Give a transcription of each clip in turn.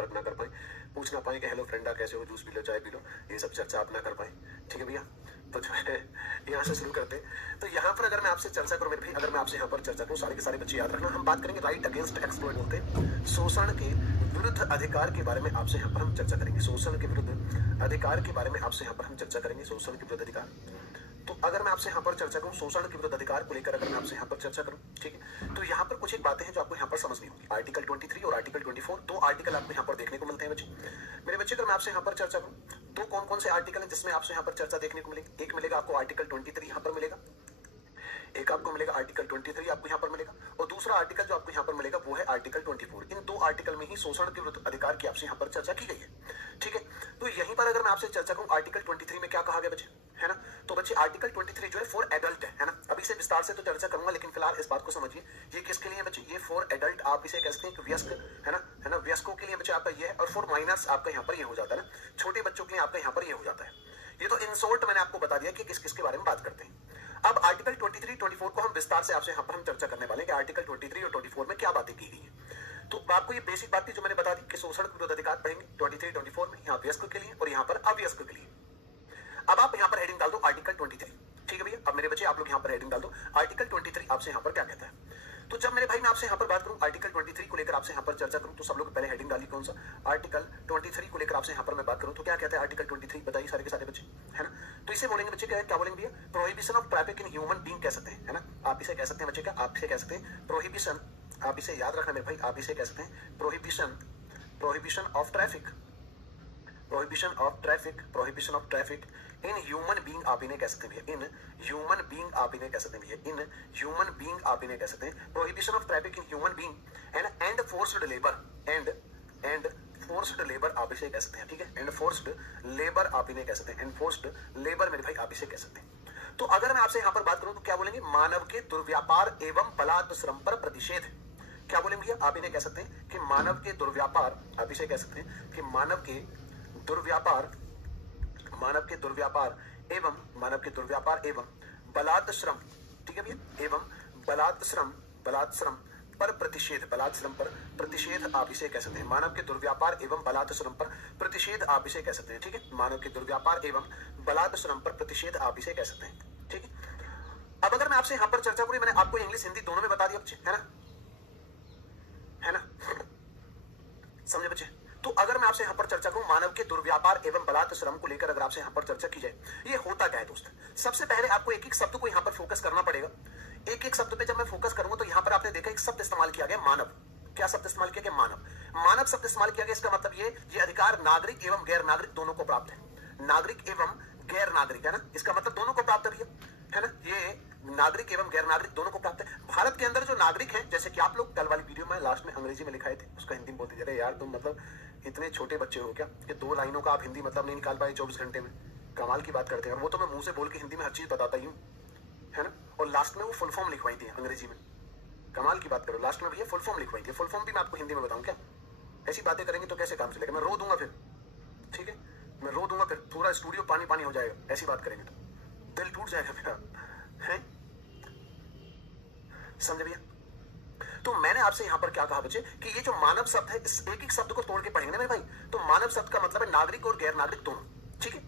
संपर्क ना कर पाए, पूछ ना पाए कि हेलो फ्रेंडा कैसे हो, जूस पी लो, चाय पी लो, ये सब चर्चा आप ना कर पाए। ठीक है भैया, तो जो है यहाँ से शुरू करते हैं। तो यहाँ पर अगर मैं आपसे चर्चा करूँ मेरे भाई, अगर मैं आपसे यहाँ पर चर्चा करूँ, सारे के सारे बच्चे याद रखना, हम बात करेंगे राइट अगेंस्ट एक्सप्लॉइट बोलते हैं, शोषण के विरुद्ध अधिकार के बारे में आपसे यहाँ पर हम चर्चा करेंगे। शोषण के विरुद्ध अधिकार के बारे में आपसे यहाँ पर हम चर्चा करेंगे। शोषण के विरुद्ध अधिकार, तो अगर मैं आपसे यहाँ पर चर्चा करूँ शोषण के विरुद्ध अधिकार को लेकर, अगर मैं आपसे यहाँ पर चर्चा करूँ, ठीक है, तो यहाँ पर कुछ एक बातें हैं जो आपको यहाँ पर समझनी होगी। आर्टिकल 23 और आर्टिकल 24, दो आर्टिकल आपको यहाँ पर देखने को मिलते हैं बच्चे। मेरे बच्चे, अगर मैं आपसे यहाँ पर चर्चा करूँ तो कौन कौन से आर्टिकल हैं जिसमें आपसे यहाँ पर चर्चा देखने को मिलेगी? एक मिलेगा आपको आर्टिकल 23 यहाँ पर मिलेगा, एक आपको मिलेगा आर्टिकल 23 आपको यहाँ पर मिलेगा, और दूसरा आर्टिकल जो आपको यहाँ पर मिलेगा वो है आर्टिकल 24। इन दो आर्टिकल में ही शोषण के विरुद्ध अधिकार की आपसे यहाँ पर चर्चा की गई है। ठीक है, तो यहीं पर अगर मैं आपसे चर्चा करूँ आर्टिकल 23 में क्या कहा गया बच्चे, है ना, तो बच्चे आर्टिकल 23 जो है फॉर एडल्ट है ना। अभी से विस्तार से तो चर्चा करूंगा, लेकिन फिलहाल इस बात को समझिए, ये किसके लिए बच्चे, ये फॉर एडल्ट आप इसे कह सकते हैं, व्यस्क है ना, व्यस्कों के लिए बच्चे आपका ये है, और फॉर माइनर्स आपका यहाँ पर ये हो जाता है ना, छोटे बच्चों के लिए आपका यहाँ पर ये हो जाता है। ये तो इन शॉर्ट मैंने आपको बता दिया कि किस किस के बारे में बात करते हैं। अब आर्टिकल 23, 24 को हम विस्तार से आपसे यहाँ पर हम चर्चा करने वाले हैं कि आर्टिकल 23 और 24 में क्या बातें की गई है। तो आपको ये बेसिक बात थी जो मैंने बता दी कि शोषण के विरुद्ध अधिकार पढ़ेंगे 23, 24 में, यहाँ व्यस्क के लिए और यहाँ पर अव्यस्क के लिए। अब आप यहाँ पर हेडिंग डाल दो आर्टिकल 23। ठीक है भैया, अब मेरे बच्चे आप लोग यहाँ पर हेडिंग डाल दो आर्टिकल 23 आपसे यहाँ पर क्या कहता है। तो जब मेरे भाई मैं आपसे यहाँ पर बात करूँ आर्टिकल 23 को लेकर आपसे यहाँ पर चर्चा करूँ, तो सब लोग पहले हेडिंग डाली कौन सा, आर्टिकल 23 को लेकर आपसे यहाँ पर मैं बात करूँ तो क्या कहता है आर्टिकल 23, बताइए सारे के सारे बच्चे, है ना। तो इसे बोलेंगे बच्चे क्या बोलेंगे भैया, prohibition of traffic in human being कह सकते हैं, है ना। आप इसे कह सकते हैं बच्चे क्या, आप इसे कह सकते हैं प्रोहिबिशन, आप इसे याद रखना मेरे भाई, आप इसे कह सकते हैं prohibition of traffic, prohibition of traffic, prohibition of traffic in human being आप इन्हें कह सकते हैं भैया, इन ह्यूमन बीइंग आप इन्हें कह सकते हैं भैया, इन ह्यूमन बीइंग आप इन्हें कह सकते हैं, prohibition of traffic in human being and forced labour, and forced labour आप इसे कह सकते हैं। ठीक है, एंड फोर्स्ड लेबर आप इन्हें कह सकते हैं, एनफोर्स्ड लेबर मेरे भाई आप इसे कह सकते हैं। तो अगर मैं आपसे यहाँ पर बात करूँ तो क्या बोलेंगे, मानव के दुर्व्यापार एवं बलात् श्रम पर प्रतिषेध, क्या बोलेंगे भैया, आप इन्हें कह सकते हैं कि मानव के दुर्व्यापार, आप इसे कह सकते हैं कि मानव के दुर्व्यापार एवं बलात् श्रम, ठीक है भैया, एवं बलात् श्रम पर प्रतिषेध, बलात् श्रम पर प्रतिषेध आप इसे कह सकते हैं, मानव के दुर्व्यापार एवं बलात् श्रम पर प्रतिषेध आप इसे कह सकते हैं। ठीक है, मानव के दुर्व्यापार एवं बलात् श्रम पर प्रतिषेध आप इसे कह सकते हैं। ठीक है, अब अगर मैं आपसे यहाँ पर चर्चा करूँ, मैंने आपको इंग्लिश हिंदी दोनों में बता दिया बच्चे, है ना, समझे बच्चे। तो अगर मैं आपसे यहाँ पर चर्चा करूं मानव के दुर्व्यापार एवं बलात् श्रम को लेकर, अगर आपसे यहाँ पर चर्चा की जाए, ये होता क्या है दोस्त। सबसे पहले आपको एक एक शब्द को यहाँ पर फोकस करना पड़ेगा। एक एक शब्द पे जब मैं फोकस करूंगा तो यहाँ पर आपने देखा एक शब्द इस्तेमाल किया गया मानव, क्या शब्द इस्तेमाल किया गया, मानव शब्द इस्तेमाल किया गया। इसका मतलब ये अधिकार नागरिक एवं गैर नागरिक दोनों को प्राप्त है, नागरिक एवं गैर नागरिक, है ना, इसका मतलब दोनों को प्राप्त है भैया, है ना, ये नागरिक एवं गैर नागरिक दोनों को प्राप्त है। भारत के अंदर जो नागरिक हैं, जैसे कि आप लोग कल वाली वीडियो में लास्ट में अंग्रेजी में लिखाए थे, उसका हिंदी में बोल दीजिए। यार तुम मतलब इतने छोटे बच्चे हो क्या कि 2 लाइनों का आप हिंदी मतलब नहीं निकाल पाए 24 घंटे में, कमाल की बात करते हैं। वो तो मैं मुंह से बोल के हिंदी में हर चीज बताता ही हूँ, है ना, और लास्ट में वो फुल फॉर्म लिखवाई थी अंग्रेजी में, कमाल की बात करो, लास्ट में भैया फुल फॉर्म लिखवाई थी। फुल फॉर्म भी मैं आपको हिंदी में बताऊँ क्या, ऐसी बातें करेंगे तो कैसे काम चलेगा, मैं रो दूंगा फिर, ठीक है, मैं रो दूंगा फिर, पूरा स्टूडियो पानी पानी हो जाएगा, ऐसी बात करेंगे तो दिल टूट जाएगा मेरा, है, समझे भैया। तो मैंने आपसे यहां पर क्या कहा बच्चे कि ये जो मानव शब्द है, इस एक एक शब्द को तोड़ के पढ़ेंगे ना मेरे भाई, तो मानव शब्द का मतलब है नागरिक और गैर नागरिक दोनों। ठीक है,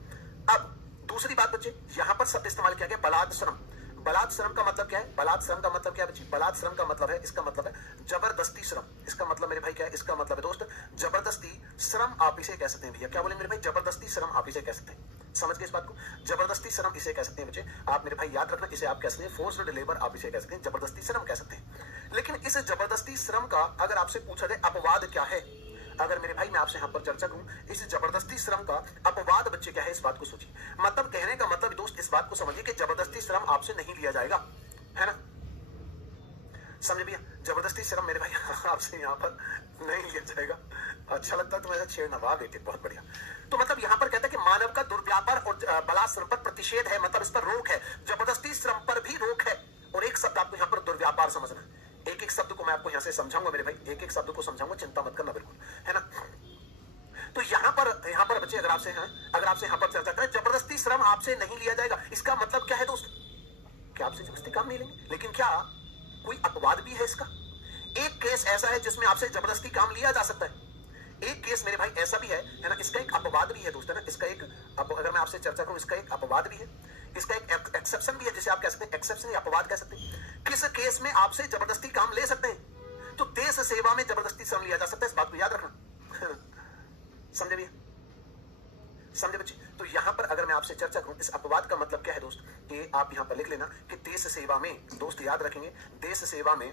अब दूसरी बात बच्चे, यहां पर शब्द इस्तेमाल किया गया बलात् श्रम। बलात् श्रम का मतलब क्या है, बलात् श्रम का मतलब क्या है बच्चे, बलात् श्रम का मतलब है, इसका मतलब है जबरदस्ती श्रम। इसका मतलब मेरे भाई क्या है, इसका मतलब है दोस्त जबरदस्ती श्रम आप इसे कह सकते हैं भैया। क्या बोले मेरे भाई, जबरदस्ती श्रम आप इसे कह सकते हैं। समझ गए इस बात को, जबरदस्ती श्रम इसे कह सकते हैं बच्चे। आप मेरे भाई याद रखना, इसे आप कह सकते हैं फोर्स्ड लेबर, आप इसे कह सकते हैं जबरदस्ती श्रम कह सकते हैं। लेकिन इस जबरदस्ती श्रम का अगर आपसे पूछा जाए अपवाद क्या है, अगर मेरे भाई मैं आपसे यहाँ पर चर्चा करूं इस जबरदस्ती श्रम का अपवाद बच्चे क्या है, इस बात को सोचिए। मतलब कहने का मतलब दोस्त इस बात को समझिए कि जबरदस्ती श्रम आपसे नहीं लिया जाएगा, है ना, समझे भैया, जबरदस्ती श्रम मेरे भाई आपसे यहाँ पर नहीं लिया जाएगा। अच्छा लगता है तो ऐसा छेड़ना, वाह बेटे बहुत बढ़िया। तो मतलब यहाँ पर कहता है कि मानव का दुर्व्यापार और बलात् श्रम पर प्रतिषेध है, मतलब इस पर रोक है, जबरदस्ती श्रम पर भी रोक है। और एक शब्द आपको यहाँ पर दुर्व्यापार समझना है, एक एक शब्द को मैं आपको यहाँ से समझाऊंगा मेरे भाई, एक एक शब्द को समझाऊंगा, चिंता मत करना बिल्कुल, है ना। तो यहाँ पर बच्चे अगर आपसे यहाँ पर चर्चा करें जबरदस्ती श्रम आपसे नहीं लिया जाएगा, इसका मतलब क्या है दोस्त, क्या आपसे जबरदस्ती काम नहीं लेंगे। लेकिन क्या कोई अपवाद भी है इसका, एक केस ऐसा है जिसमें आपसे जबरदस्ती काम लिया जा सकता है, एक केस मेरे भाई ऐसा भी है ना, इसका एक अपवाद भी है दोस्तों ना, इसका एक अगर मैं आपसे चर्चा करूं, इसका एक अपवाद भी है, इसका एक एक्सेप्शन भी है, जिसे आप कह सकते हैं एक्सेप्शन या अपवाद कह सकते हैं। किस केस में आपसे जबरदस्ती काम ले सकते हैं? तो देश सेवा में जबरदस्ती श्रम लिया जा सकता है, इस बात को याद रखना। समझे भैया, समझे बच्चे? तो यहां पर अगर मैं आपसे चर्चा करूं, इस अपवाद का मतलब क्या है दोस्त, कि आप यहां पर लिख लेना कि देश सेवा में, दोस्त याद रखेंगे, देश सेवा में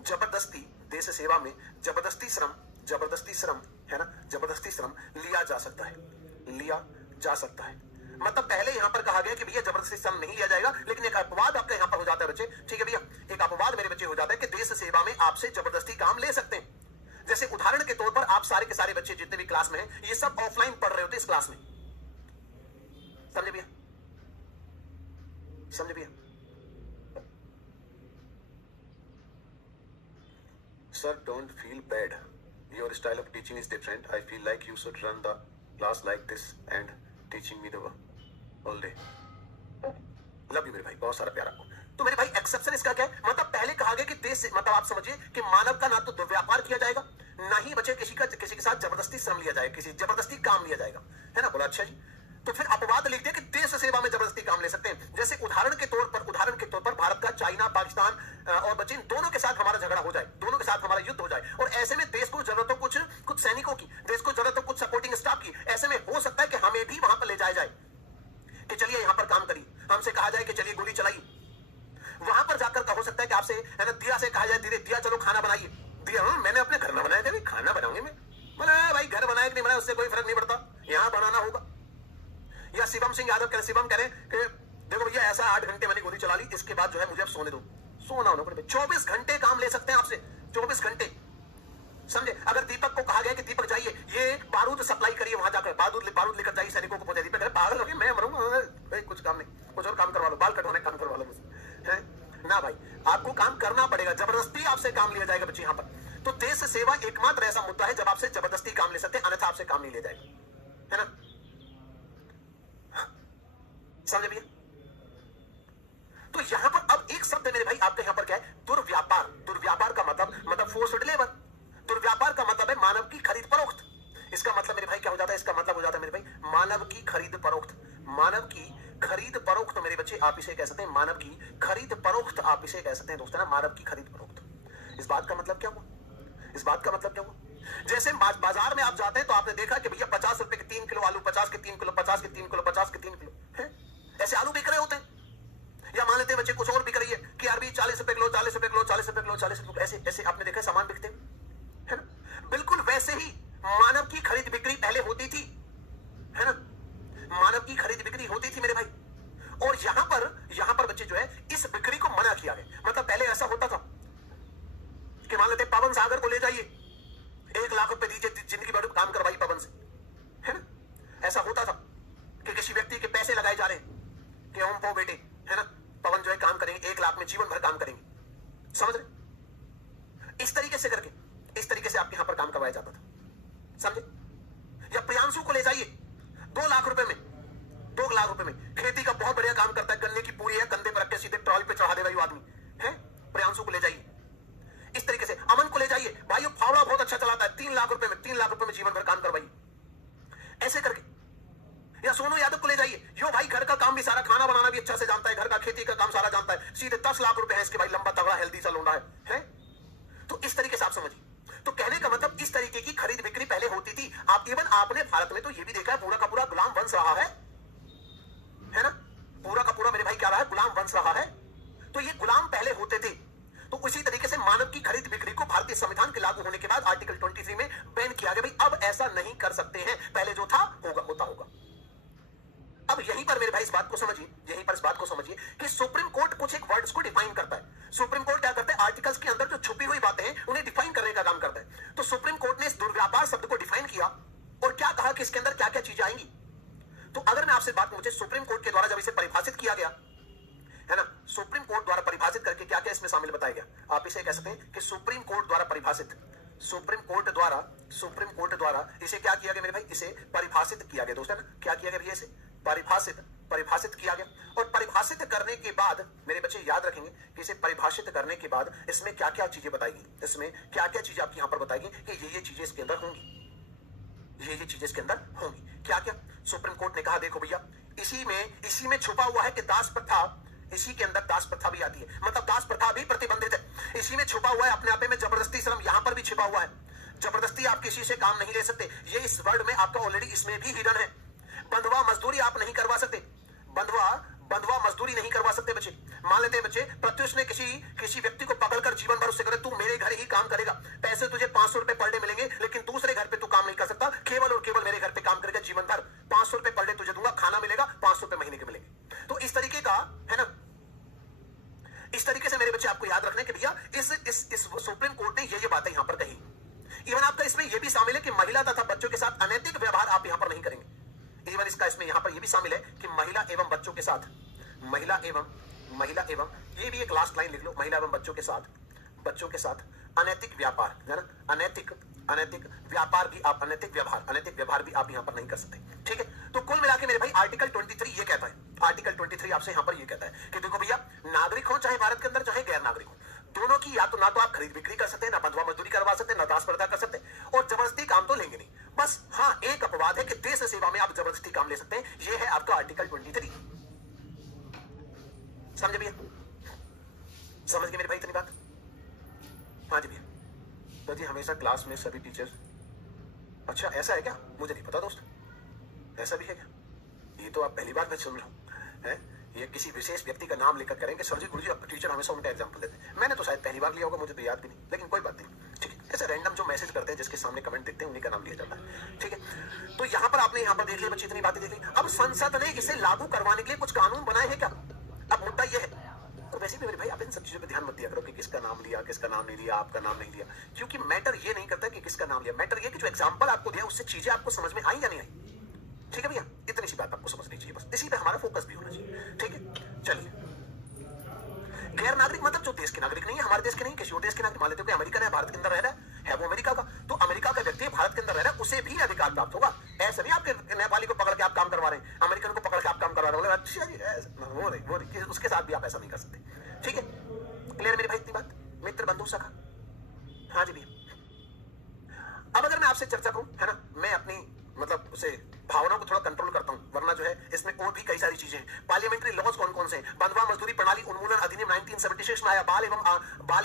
जबरदस्ती, देश सेवा में जबरदस्ती श्रम है ना, जबरदस्ती श्रम लिया जा सकता है, लिया जा सकता है। मतलब पहले यहां पर कहा गया कि भैया जबरदस्ती श्रम नहीं लिया जाएगा, लेकिन एक अपवाद आपका यहां पर हो जाता है बच्चे, ठीक है भैया, एक अपवाद मेरे बच्चे हो जाता है कि देश सेवा में आपसे जबरदस्ती काम ले सकते हैं। जैसे उदाहरण के तौर पर आप सारे के सारे बच्चे जितने भी क्लास में हैं, ये सब ऑफलाइन पढ़ रहे होते इस क्लास में, समझे भैया, समझे भैया? Sir don't feel bad, your style of teaching is different, I feel like you should run the class like this and teaching me the all day. Love you मेरे भाई, बहुत सारा प्यार आपको। तो मेरे भाई एक्सेप्शन इसका क्या है, मतलब पहले कहा गया कि देश से, मतलब आप समझिए कि मानव का ना तो दुर्व्यापार किया जाएगा, ना ही बच्चे किसी के साथ जबरदस्ती श्रम लिया जाएगा, किसी जबरदस्ती काम लिया जाएगा, है ना? बोला अच्छा जी। तो फिर अपवाद लिख दिया कि देश सेवा में जबरदस्ती काम ले सकते हैं। जैसे उदाहरण के तौर पर भारत का चाइना, पाकिस्तान और बच्चे दोनों के साथ हमारा झगड़ा हो जाए, दोनों के साथ हमारा युद्ध हो जाए, और ऐसे में देश को जरूरत हो कुछ सैनिकों की, देश को जरूरत हो कुछ सपोर्टिंग स्टाफ की, ऐसे में हो सकता है कि हमें भी वहां पर ले जाया जाए कि चलिए यहां पर काम करिए, हमसे कहा जाए कि चलिए गोली चलाइए। वहां पर जाकर का हो सकता है कि आपसे है ना, दिया से कहा जाए, धीरे दिया चलो खाना बनाइए, दिया मैंने अपने घर में बनाया था, खाना बनाऊंगी मैं भाई, घर बनाया कि नहीं बनाया उससे कोई फर्क नहीं पड़ता, यहां बनाना होगा। या शिवम सिंह यादव कह, शिवम कह रहे कि देखो भैया ऐसा 8 घंटे मैंने गोली चला ली, इसके बाद जो है मुझे अब सोने दो, सोना होना पड़ेगा। 24 घंटे काम ले सकते हैं आपसे, 24 घंटे, समझे? अगर दीपक को कहा गया कि दीपक जाइए ये बारूद सप्लाई करिए, वहां जाकर बारूद लेकर जाइए, सैनिकों को पहुंचा, दीपक कहे पागल हो गए, मैं मरूंगा, कुछ काम नहीं, कुछ और काम करवा लो, बाल कटवाने काम करवा लो मुझसे, है ना भाई? आपको काम करना पड़ेगा, जबरदस्ती आपसे काम लिया जाएगा बच्चे यहां पर। तो देश सेवा एकमात्र ऐसा मुद्दा है जब आपसे जबरदस्ती काम ले सकते हैं, अन्यथा आपसे काम नहीं ले जाएगा, है ना? समझे भैया? तो यहां पर अब एक शब्द मेरे भाई आपके यहां पर क्या है, दुर्व्यापार। दुर्व्यापार का मतलब फोर्स्ड लेबर, दुर्व्यापार का मतलब है मानव की खरीद फरोख्त। इसका मतलब मेरे भाई क्या हो जाता है, इसका मतलब हो जाता है मेरे भाई मानव की खरीद फरोख्त, मानव की खरीद फरोख्त मेरे बच्चे आप इसे कह सकते हैं, मानव की खरीद फरोख्त आप इसे कह सकते हैं दोस्तों ना, मानव की खरीद फरोख्त। इस बात का मतलब क्या हुआ, इस बात का मतलब क्या हुआ? जैसे बाजार में आप जाते हैं तो आपने देखा कि भैया 50 रुपए के 3 किलो आलू, 50 के 3 किलो, 50 के 3 किलो, 50 के 3 किलो, है ऐसे आलू बिक रहे होते हैं। या मान लेते हैं बच्चे कुछ और बिक रही है कि अरबी 40 रुपए किलो, 40 रुपए किलो, 40 रुपए किलो, 40 रुपए, ऐसे ऐसे आपने देखा सामान बिकते हैं, है ना? बिल्कुल वैसे ही मानव की खरीद बिक्री पहले होती थी, है ना? मानव की खरीद बिक्री होती थी मेरे भाई, और यहां पर बच्चे जो है इस बिक्री को मना किया गया। मतलब पहले ऐसा होता था कि मान लेते पवन सागर को ले जाइए, 1 लाख रुपए दीजिए, जिंदगी भर काम करवाई पवन से, है ना? ऐसा होता था कि किसी व्यक्ति के पैसे लगाए जा रहे हैं कि हम वो बेटे, है ना, पवन जो है काम करेंगे 1 लाख में, जीवन भर काम करेंगे, समझ रहे? इस तरीके से करके, इस तरीके से आपके यहां पर काम करवाया जाता था, समझे? या प्रियांशु को ले जाइए 2 लाख रुपए में, 2 लाख रुपए में, खेती का बहुत बढ़िया काम करता है, गन्ने की पूरी है, कंधे पर रख के सीधे ट्रॉली पे चढ़ा देगा ये आदमी, है? प्रियांशु को ले जाइए। इस तरीके से अमन को ले जाइए, भाई ये फावड़ा बहुत अच्छा चलाता है, 3 लाख रुपए में, 3 लाख रुपए में जीवन भर काम करवाइए, ऐसे करके। या सोनू यादव को ले जाइए, यो भाई घर का काम भी सारा, खाना बनाना भी अच्छा से जानता है, घर का खेती का काम सारा जानता है, सीधे 10 लाख रुपए है इसके भाई, लंबा तगड़ा हेल्दी सा लोंडा है? तो इस तरीके से आप समझिए। तो कहने का मतलब इस तरीके की खरीद बिक्री पहले होती थी। आप इवन आपने भारत में तो ये भी देखा है, पूरा का पूरा गुलाम वंश रहा है ना? पूरा का पूरा मेरे भाई क्या रहा है, गुलाम वंश रहा है। तो ये गुलाम पहले होते थे। तो उसी तरीके से मानव की खरीद बिक्री को भारतीय संविधान के लागू होने के बाद आर्टिकल 23 में बैन किया गया। भाई अब ऐसा नहीं कर सकते हैं, पहले जो था होता होगा। अब यहीं पर मेरे भाई इस बात को समझिए, यहीं पर इस बात को समझिए कि सुप्रीम कोर्ट कुछ एक वर्ड्स को डिफाइन करता है। सुप्रीम कोर्ट क्या करता है, आर्टिकल्स के अंदर जो छुपी हुई बातें हैं उन्हें डिफाइन करने का काम करता है। तो सुप्रीम कोर्ट ने इस दुर्व्यापार शब्द को डिफाइन किया और क्या कहा कि इसके अंदर क्या क्या चीजें आएंगी। तो अगर मैं आपसे बात पूछे, सुप्रीम कोर्ट के द्वारा जब इसे परिभाषित किया गया है ना, सुप्रीम कोर्ट द्वारा परिभाषित करके क्या क्या इसमें शामिल बताया गया। आप इसे कह सकते हैं कि सुप्रीम कोर्ट द्वारा परिभाषित, सुप्रीम कोर्ट द्वारा इसे क्या किया गया मेरे भाई, इसे परिभाषित किया गया दोस्तों। क्या किया गया भैया, इसे परिभाषित परिभाषित किया गया, और परिभाषित करने के बाद मेरे बच्चे याद रखेंगे कि इसे परिभाषित करने के बाद इसमें क्या क्या चीजें बताएगी, इसमें क्या क्या चीजें आपकी यहां पर बताएगी कि ये चीजें इसके अंदर होंगी, ये चीजें इसके अंदर होंगी। क्या क्या? सुप्रीम कोर्ट ने कहा देखो भैया, इसी में छुपा हुआ है कि दास प्रथा, इसी के अंदर दास प्रथा भी आती है, मतलब दास प्रथा भी प्रतिबंधित है। इसी में छुपा हुआ है अपने आप में जबरदस्ती श्रम, यहां पर भी छिपा हुआ है। जबरदस्ती आप किसी से काम नहीं ले सकते, ये इस वर्ड में आपका ऑलरेडी इसमें भी हिडन है। बंधुआ मजदूरी आप नहीं करवा सकते, बंधुआ मजदूरी नहीं करवा सकते बच्चे। मान लेते हैं बच्चे, प्रत्युष ने किसी व्यक्ति को पकड़कर जीवन भर उससे करे तू मेरे घर ही काम करेगा, पैसे तुझे 500 रुपए पर डे मिलेंगे, लेकिन दूसरे घर पे तू काम नहीं कर सकता, केवल और केवल मेरे घर पे काम करेगा जीवन भर, 500 रुपए पर डे तुझे दूंगा, खाना मिलेगा, 500 रुपए महीने के मिलेंगे। तो इस तरीके का है ना, इस तरीके से मेरे बच्चे आपको याद रखने के भैया इस सुप्रीम कोर्ट ने ये बातें यहां पर कही। इवन आपका इसमें यह भी शामिल है कि महिला तथा बच्चों के साथ अनैतिक व्यवहार आप यहां पर नहीं करेंगे। इवन इसका इसमें यहां पर यह भी शामिल है कि महिला एवं बच्चों के साथ, महिला एवं ये भी एक लास्ट लाइन लिख लो, महिला एवं बच्चों के साथ अनैतिक व्यापार है ना, अनैतिक व्यवहार भी आप यहां पर नहीं कर सकते। ठीक है, तो कुल मिला के मेरे भाई आर्टिकल 23 ये कहता है, आर्टिकल 23 आपसे यहां पर ये कहता है कि देखो भैया, नागरिक हो चाहे भारत के अंदर चाहे गैर नागरिक हो, दोनों की ना तो आप खरीद बिक्री कर सकते हैं, ना बंधुआ मजदूरी करवा सकते हैं, ना दास प्रथा कर सकते हैं, और जबरदस्ती काम तो लेंगे नहीं। बस हाँ, एक अपवाद है कि देश सेवा में आप जबरदस्ती काम ले सकते हैं, ये है आपका आर्टिकल 23। समझे भैया? समझ गए मेरे भाई इतनी बात? हाँ जी भैया। तो जी हमेशा क्लास में सभी टीचर्स, अच्छा ऐसा है क्या? मुझे नहीं पता दोस्त, ऐसा भी है क्या? ये तो आप पहली बार मैं सुन रहा हूँ है। ये किसी विशेष व्यक्ति का नाम लेकर करेंगे, सर जी गुरु जी, टीचर हमेशा उनका एग्जांपल देते हैं। मैंने तो शायद पहली बार लिया होगा, मुझे तो याद भी नहीं, लेकिन कोई बात नहीं। ठीक है, ऐसे रैंडम जो मैसेज करते हैं, जिसके सामने कमेंट देखते हैं, उन्हीं का नाम लिया जाता है। ठीक है, तो यहाँ पर आपने यहाँ पर देख लिया बच्चे, इतनी बातें देख ली। अब संसद ने इसे लागू करवाने के लिए कुछ कानून बनाए हैं क्या? अब मुद्दा यह है, तो वैसे भी मेरे भाई आप इन सब चीजों पे ध्यान मत दिया करो कि किसका नाम लिया, किसका नाम नहीं लिया, आपका नाम नहीं लिया, क्योंकि मैटर ये नहीं करता कि किसका नाम लिया। मैटर ये कि जो एग्जांपल आपको दिया उससे चीजें आपको समझ में आई या नहीं आई। ठीक है भैया, इतनी सी बात आपको समझनी चाहिए, बस इसी पे हमारा फोकस भी होना चाहिए। ठीक है, चलिए। गैर नागरिक मतलब जो देश के नागरिक नहीं है, हमारे देश के नहीं, किसी और देश के नागरिक। मान लेते हो कि अमेरिकन है, भारत के अंदर रह रहा है वो अमेरिका का, तो अमेरिका का व्यक्ति भारत के अंदर रह रहा है, उसे भी अधिकार प्राप्त होगा। ऐसा नहीं आपके नेपाली को पकड़ के आप काम करवा रहे हैं, अमेरिकन को पकड़ के आप काम करवा रहे हैं, वो उसके साथ भी आप ऐसा नहीं कर सकते। ठीक है, क्लियर मेरे भाई इतनी बात? मित्र बंधु सखा, हाँ जी भैया। अब अगर मैं आपसे चर्चा करूं, है ना, मैं अपनी मतलब उसे भावनाओं को थोड़ा कंट्रोल करता हूं, वरना जो है इसमें और भी कई सारी चीजें हैं। पार्लियामेंट्री लॉज कौन कौन से हैं? बंधुआ मजदूरी प्रणाली उन्मूलन अधिनियम 1976 में आया, बाल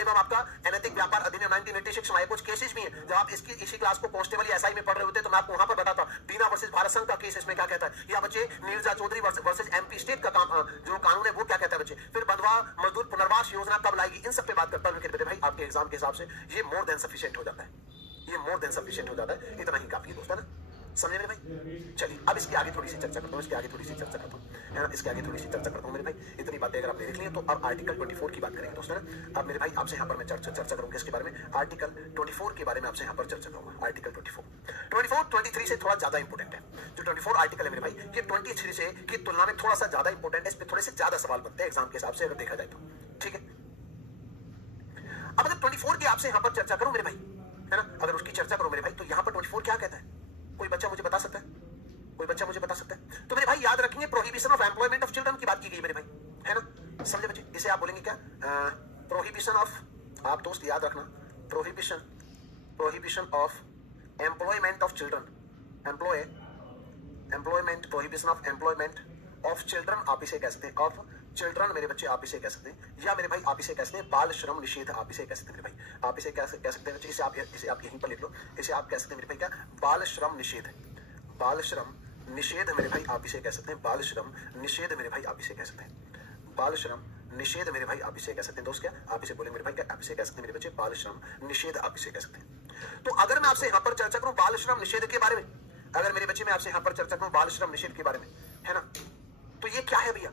एवं आपका अनैतिक व्यापार अधिनियम 1986 में आया। कुछ केसेस भी हैं, जब आप इसी क्लास को कांस्टेबल या एसआई में पढ़ रहे होते तो मैं आपको वहां पर बताता। बीना वर्सेस भारत संघ का केस इसमें क्या कहता है, या बच्चे Neerja Chaudhary versus MP state का जो कानून है वो क्या कहता है बच्चे। फिर बंधुआ मजदूर पुनर्वास योजना कब लाएगी, इन सब पे बात करता हूं मेरे भाई। आपके एग्जाम के हिसाब से ये मोर देन सफिशिएंट हो जाता है, ये मोर देन सफिशिएंट हो जाता है, इतना ही काफी है दोस्त, है ना? समझे मेरे भाई? चलिए अब इसके आगे थोड़ी सी चर्चा करता हूँ, इसके आगे थोड़ी सी चर्चा करता हूँ, है ना, इसके आगे थोड़ी सी चर्चा करता हूँ मेरे भाई। इतनी बातें अगर आपने देख ली तो अब आर्टिकल 24 की बात करेंगे दोस्तों, ना। अब मेरे भाई आपसे यहाँ पर मैं चर्चा करूंगा इसके बारे में, आर्टिकल 24 के बारे में आपसे यहाँ पर चर्चा करूंगा। आर्टिकल 24 23 से थोड़ा ज्यादा इंपोर्टेंट है। जो 24 आर्टिकल है मेरे भाई, ये 23 से की तुलना में थोड़ा सा ज्यादा इंपोर्टेंट है, इस पर थोड़े से ज्यादा सवाल बनते हैं एग्जाम के हिसाब से अगर देखा जाए तो। ठीक है, अब अगर 24 की आपसे यहाँ पर चर्चा करूं मेरे भाई, है ना, अगर उसकी चर्चा करो मेरे भाई, तो यहाँ पर 24 क्या कहता है? कोई बच्चा मुझे बता सकता है? कोई बच्चा मुझे बता सकता है? तो मेरे भाई याद रखेंगे, prohibition of employment of children की बात की गई मेरे भाई, है ना? समझे बच्चे? इसे आप बोलेंगे क्या? प्रोहिबिशन ऑफ, आप दोस्त याद रखना, prohibition of employment of children, employment, prohibition of employment of children आप इसे कह सकते हैं, ऑफ चिल्ड्रन मेरे बच्चे आप इसे कह सकते हैं, या मेरे भाई आप इसे कह सकते हैं बाल श्रम निषेध, आप इसे कह सकते हैं मेरे भाई, आप इसे कह सकते हैं बच्चे, इसे आप यहीं पर लिख लो, इसे आप कह सकते हैं मेरे भाई क्या? बाल श्रम निषेध, बाल श्रम निषेध मेरे भाई आप इसे कह सकते हैं, बाल श्रम निषेध मेरे भाई आप इसे कह सकते हैं, बाल श्रम निषेध मेरे भाई आप इसे कह सकते हैं। दोस्त क्या आप इसे बोलेंगे मेरे भाई, क्या आप इसे कह सकते हैं मेरे बच्चे? बाल श्रम निषेध आप इसे कह सकते हैं। तो अगर मैं आपसे यहाँ पर चर्चा करूं बाल श्रम निषेध के बारे में, अगर मेरे बच्चे मैं आपसे यहाँ पर चर्चा करूं बाल श्रम निषेध के बारे में, है ना, तो ये क्या है भैया?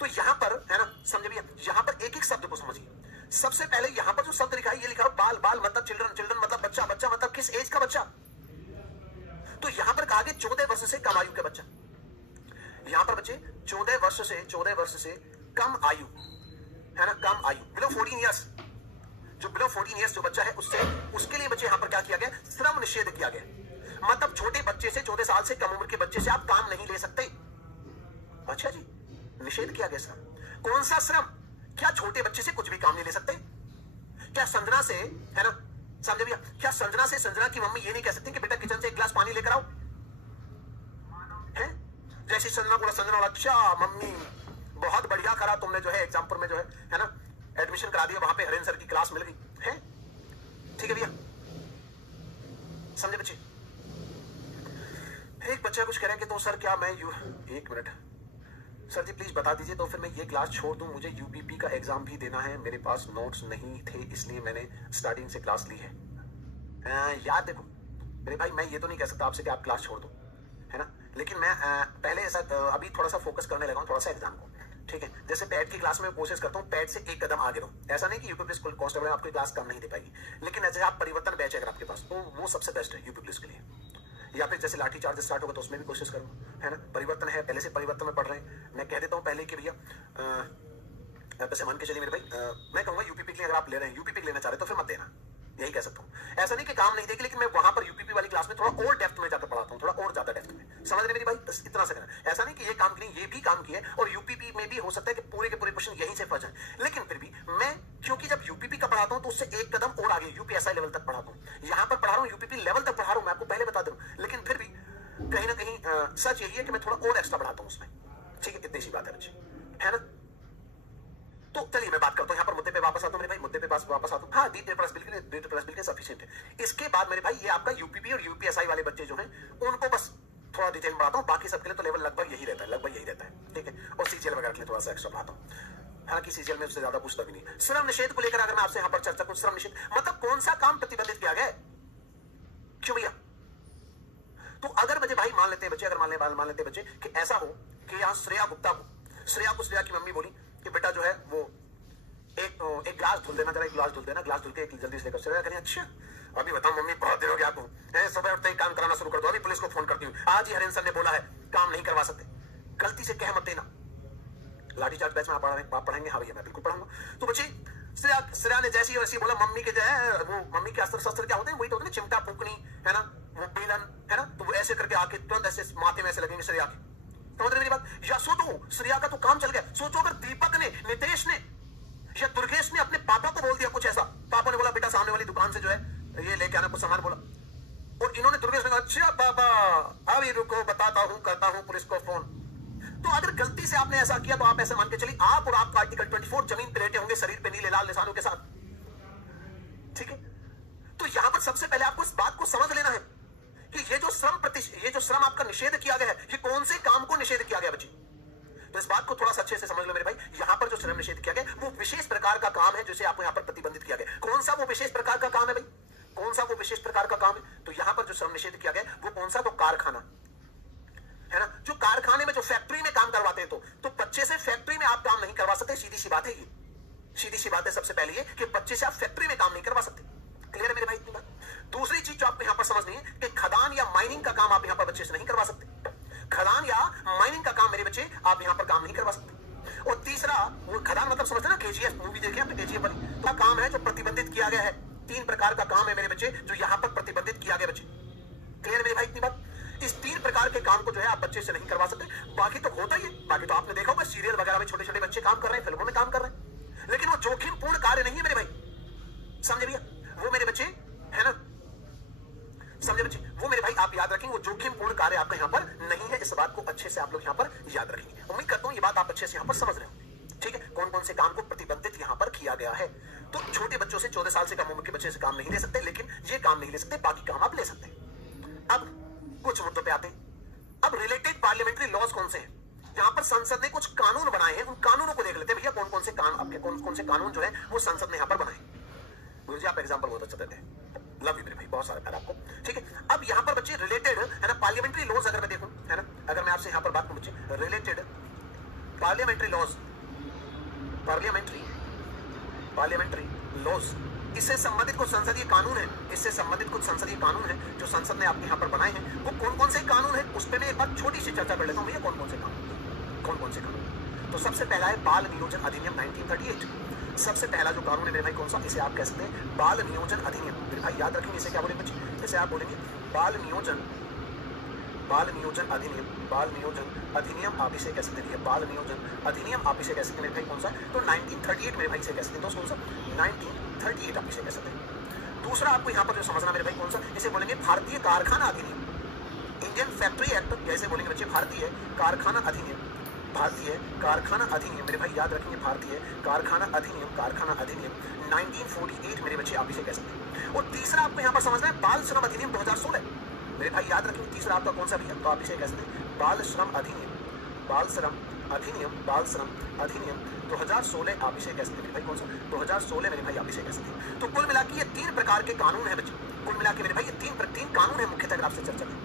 तो यहाँ पर, है ना, समझे भैया, यहाँ पर एक एक शब्द को समझिए। सबसे पहले यहाँ पर जो शब्द लिखा है, ये लिखा है बाल, बाल मतलब चिल्ड्रन, चिल्ड्रन मतलब बच्चा, बच्चा मतलब किस एज का बच्चा? तो यहाँ पर कहा गया 14 वर्ष से कम आयु का बच्चा। यहाँ पर बच्चे 14 वर्ष से कम आयु, है ना, कम आयु, बिलो 14 ईयर्स, जो बिलो 14 ईयर्स जो बच्चा है उसके लिए बच्चे यहाँ पर क्या किया गया? श्रम निषेध किया गया। मतलब छोटे बच्चे से, 14 साल से कम उम्र के बच्चे से आप काम नहीं ले सकते, अच्छा जी, निषेध किया गया श्रम। कौन सा श्रम? क्या छोटे बच्चे से कुछ भी काम नहीं ले सकते? क्या संजना से, है ना, समझे भैया, क्या संजना से संजना की मम्मी ये नहीं कह सकती कि बेटा किचन से एक गिलास पानी लेकर आओ? है जैसे संजना बोला, संजना बोला अच्छा मम्मी बहुत बढ़िया करा तुमने जो है एग्जाम्पल में जो है ना एडमिशन करा दिया, वहां पे हरेन सर की क्लास मिल गई है। ठीक है भैया, समझे बच्चे? एक बच्चा कुछ कह रहे हैं कि तो सर क्या मैं एक मिनट सर जी प्लीज बता दीजिए, तो फिर मैं ये क्लास छोड़ दूं? मुझे यूपीपी का एग्जाम भी देना है, मेरे पास नोट्स नहीं थे इसलिए मैंने स्टार्टिंग से क्लास ली है। यार देखो मेरे भाई, मैं ये तो नहीं कह सकता आपसे कि आप क्लास छोड़ दो, है ना, लेकिन मैं पहले ऐसा अभी थोड़ा सा फोकस करने लगा हूँ थोड़ा सा एग्जाम को। ठीक है, जैसे पैट की क्लास में कोशिश करता हूँ पैट से एक कदम आगे रहूं। ऐसा नहीं कि यूपी स्कूल कांस्टेबल आपकी क्लास कम नहीं दे पाएगी, लेकिन ऐसे आप परिवर्तन बैच अगर आपके पास, तो वो सबसे बेस्ट है यूपी पुलिस के लिए। या फिर जैसे लाठी चार्ज स्टार्ट होगा तो उसमें भी कोशिश करूँ, है ना, परिवर्तन है, पहले से परिवर्तन में पढ़ रहे हैं। मैं कह देता हूँ पहले कि भैया वैसे मान के चलिए मेरे भाई, मैं कहूँगा यूपीपी के लिए अगर आप ले रहे हैं, यूपीपी लेना चाह रहे तो फिर मत देना, यही कह सकता हूँ। ऐसा नहीं कि काम नहीं देगी, लेकिन मैं वहां पर यूपीपी वाली क्लास में थोड़ा और डेप्थ में जाकर पढ़ाता हूँ, थोड़ा और ज्यादा डेप्थ में, समझ रहे मेरी भाई? इतना सा करना, ऐसा नहीं कि ये काम नहीं, ये भी काम किया है, और यूपीपी में भी हो सकता है कि पूरे के पूरे क्वेश्चन यहीं से फंस जाए, लेकिन फिर भी मैं क्योंकि जब यूपीपी का पढ़ाता हूँ तो उससे एक कदम और आगे यूपीएसआई लेवल तक पढ़ाता हूँ। यहाँ पर पढ़ा रहा हूँ यूपीपी लेवल तक पढ़ा रहा हूँ, मैं आपको पहले बता दूं, लेकिन फिर भी कहीं ना कहीं सच यही है कि मैं थोड़ा और एक्स्ट्रा बढ़ाता हूँ उसमें। ठीक है, इतनी सी बात है बच्चे, है ना। तो चलिए मैं बात करता हूँ यहाँ पर, मुद्दे पे वापस आता हूँ मेरे भाई, मुद्दे पे वापस आता हूँ। हाँ, डी प्लस बिल सफिशिएंट है। इसके बाद मेरे भाई ये आपका यूपीपी और यूपीएसआई वाले बच्चे जो हैं उनको बस थोड़ा डिटेल बढ़ाता हूँ, बाकी सबके लिए तो लेवल लगभग यही रहता है, लगभग यही रहता है। ठीक है, और सीजीएल वगैरह के लिए थोड़ा सा एक्स्ट्रा बढ़ाता हूँ, हालांकि सीजीएल में उससे ज्यादा पूछता भी नहीं। श्रम निषेध को लेकर अगर मैं आपसे यहाँ पर चर्चा करूँ, श्रम निषेध मतलब कौन सा काम प्रतिबंधित किया गया है? क्यों भैया? तो अगर बच्चे भाई मान लेते हैं बच्चे, अगर मान लेते बच्चे कि ऐसा हो कि यहाँ श्रेया की मम्मी बोली कि बेटा जो है वो एक गिलास धुल देना, जरा एक गिलास धुल देना, गिलास धुल के एक जल्दी से लेकर। श्रेया करें अच्छा अभी बताओ मम्मी, बहुत देर हो गया आपको, सुबह उठते ही काम कराना शुरू कर दो, अभी पुलिस को फोन करती हूँ, आज ही हरेन सर ने बोला है काम नहीं करवा सकते। गलती से कह मत देना, लाठी चार्ज बैच में आप पढ़ेंगे? हाँ भैया मैं बिल्कुल पढ़ाऊंगा। तो बच्चे श्रेया ने जैसी वैसी बोला, मम्मी के जो है वो मम्मी के अस्त्र शस्त्र क्या होते हैं, वही तो होते हैं चिमटा फूकनी, है ना, वो बेलन, है ना, तो वो ऐसे करके आके तुरंत ऐसे माथे में ऐसे लगेंगे श्रेया के। समझ रहे मेरी बात? या सोचो श्रेया का तो काम चल गया, सोचो अगर दीपक ने, नितेश ने या दुर्गेश ने अपने पापा को बोल दिया कुछ ऐसा, पापा ने बोला बेटा सामने वाली दुकान से जो है ये लेके आना कुछ सामान बोला, और इन्होंने दुर्गेश ने कहा अच्छा पापा अभी रुको बताता हूँ करता हूँ पुलिस को फोन। तो अगर गलती से आपने ऐसा किया तो आप ऐसे मान के चलिए आप और आपका आर्टिकल 24 जमीन पे लेटे होंगे, शरीर पे नीले लाल निशानों के साथ। ठीक है, तो यहां पर सबसे पहले आपको इस बात को समझ लेना है कि ये जो श्रम आपका निषेध किया गया है, ये कौन से काम को निषेध किया गया बच्चे? तो इस बात को थोड़ा सा अच्छे से समझ लो मेरे भाई। यहां पर जो श्रम निषेध किया गया वो विशेष प्रकार का काम है जिसे आपको यहां पर प्रतिबंधित किया गया। कौन सा वो विशेष प्रकार का काम है भाई? कौन सा वो विशेष प्रकार का काम है? तो यहां पर जो श्रम निषेध किया गया वो कौन सा? वो कारखाना है ना, जो कारखाने में जो फैक्ट्री में काम करवाते हैं, तो बच्चे से फैक्ट्री में आप काम नहीं करवा सकते, सीधी सी बात है ये, सीधी सी बात है। सबसे पहले ये कि बच्चे से आप फैक्ट्री में काम नहीं करवा सकते। क्लियर है मेरे भाई इतनी बात? दूसरी चीज जो आपको यहां पर समझनी है कि खदान या माइनिंग का काम आप यहां पर बच्चे से नहीं करवा सकते। खदान या माइनिंग का काम मेरे बच्चे आप यहां पर काम नहीं करवा सकते। और तीसरा, वो खदान मतलब समझते ना, केजीएफ मूवी देखिए आपने, केजीएफ वाली, तो काम है जो प्रतिबंधित किया गया है। 3 प्रकार का काम है मेरे बच्चे जो यहां पर प्रतिबंधित किया गया बच्चे। क्लियर मेरे भाई इतनी बात? इस 3 प्रकार के काम को जो है आप बच्चे से नहीं करवा सकते। बाकी तो होता ही है, बाकी तो आपने देखा होगा सीरियल वगैरह में छोटे छोटे बच्चे काम कर रहे हैं, फिल्मों में काम कर रहे हैं, लेकिन वो जोखिमपूर्ण कार्य नहीं है मेरे भाई, समझे भैया? वो मेरे बच्चे है ना, समझे बच्चे? वो मेरे भाई आप याद रखेंगे, वो जोखिमपूर्ण कार्य आपका यहाँ पर नहीं है। इस बात को अच्छे से आप लोग यहाँ पर याद रखेंगे। उम्मीद करता हूँ ये बात आप अच्छे से यहाँ पर समझ रहे हो। ठीक है, कौन कौन से काम को प्रतिबंधित यहाँ पर किया गया है। तो छोटे बच्चों से 14 साल से कम उम्र के बच्चे से काम नहीं ले सकते, लेकिन ये काम नहीं ले सकते, बाकी काम आप ले सकते हैं। अब कुछ मुद्दों पे आते हैं। अब रिलेटेड पार्लियामेंट्री लॉज कौन से हैं? यहाँ पर संसद ने कुछ कानून बनाए हैं, उन कानूनों को देख लेते हैं भैया। कौन कौन से कानून जो है वो संसद ने यहाँ पर बनाए। मुझे आप एग्जाम्पल बहुत अच्छा देते हैं, लव यू मेरे भाई, बहुत सारा प्यार आपको। ठीक है, अब यहाँ पर बच्चे रिलेटेड है ना पार्लियामेंट्री लॉज अगर मैं देखूं, है ना, अगर मैं आपसे यहाँ पर बात करूं बच्चे related parliamentary laws, parliamentary laws, इससे संबंधित कुछ संसदीय कानून है, इससे संबंधित कुछ संसदीय कानून है जो संसद ने आपके यहाँ पर बनाए हैं। वो कौन कौन से कानून है उस पर मैं एक बार छोटी सी चर्चा कर लेता हूँ भैया। कौन कौन से कानून? तो सबसे पहला है बाल नियोजन अधिनियम 1938। सबसे पहला जो कानून है मेरे भाई कौन सा? इसे आप कह सकते हैं बाल नियोजन अधिनियम। मेरे भाई याद रखेंगे इसे क्या बोलेंगे बच्चे? जैसे आप बोलेंगे बाल नियोजन बाल नियोजन अधिनियम, बाल नियोजन अधिनियम आप इसे कह सकते हैं, बाल नियोजन अधिनियम आप इसे कह सकते हैं मेरे भाई कौन सा, तो 1938 मेरे भाई इसे कह सकते हैं दोस्त, कौन सा 1938 आप इसे कह सकते हैं। दूसरा आपको यहाँ पर जो समझना मेरे भाई कौन सा, इसे बोलेंगे भारतीय कारखाना अधिनियम, इंडियन फैक्ट्री एक्ट, जैसे बोलेंगे बच्चे भारतीय कारखाना अधिनियम, भारतीय कारखाना अधिनियम मेरे भाई याद रखेंगे, भारतीय कारखाना अधिनियम, कारखाना अधिनियम 1948 मेरे बच्चे आप इसे कह सकते हैं। और तीसरा आपको यहाँ पर समझना है बाल श्रम अधिनियम 2016 मेरे भाई याद रखेंगे, तीसरा आपका कौन सा भी है, तो आप इसे कह सकते हैं बाल श्रम अधिनियम, बाल श्रम अधिनियम, बाल श्रम अधिनियम 2016 आप इसे कह सकते हैं मेरे भाई कौन सा, 2016 मेरे भाई आप इसे कह सकते हैं। तो कुल मिला के ये 3 प्रकार के कानून है बच्चे, कुल मिला के मेरे भाई ये 3 कानून है मुख्यतः अगर आपसे चर्चा करें।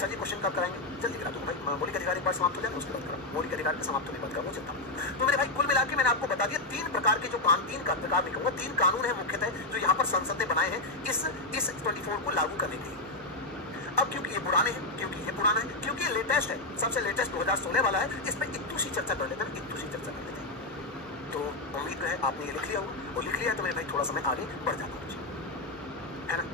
सर जी क्वेश्चन कब कराएंगे, जल्दी करा दूंगा भाई, मौलिक अधिकार एक बार समाप्त हो जाए उसके बाद करा, मौलिक अधिकार के समाप्त होने के बाद करूँगा चिंता। तो मेरे भाई कुल मिला के मैंने आपको बता दिया 3 प्रकार के जो तीन प्रकार निकलूंगा, 3 कानून है मुख्यतः जो यहाँ पर संसद ने बनाए हैं इस 24 को लागू करने के लिए। अब क्योंकि ये पुराने हैं, क्योंकि ये पुराना है, क्योंकि ये लेटेस्ट है, सबसे लेटेस्ट 2016 वाला है, इस पर इतू सी चर्चा कर लेते हैं, इतू सी चर्चा कर लेते हैं। तो उम्मीद है आपने ये लिख लिया होगा, और लिख लिया तो मेरे भाई थोड़ा समय आगे बढ़ जाता है ना,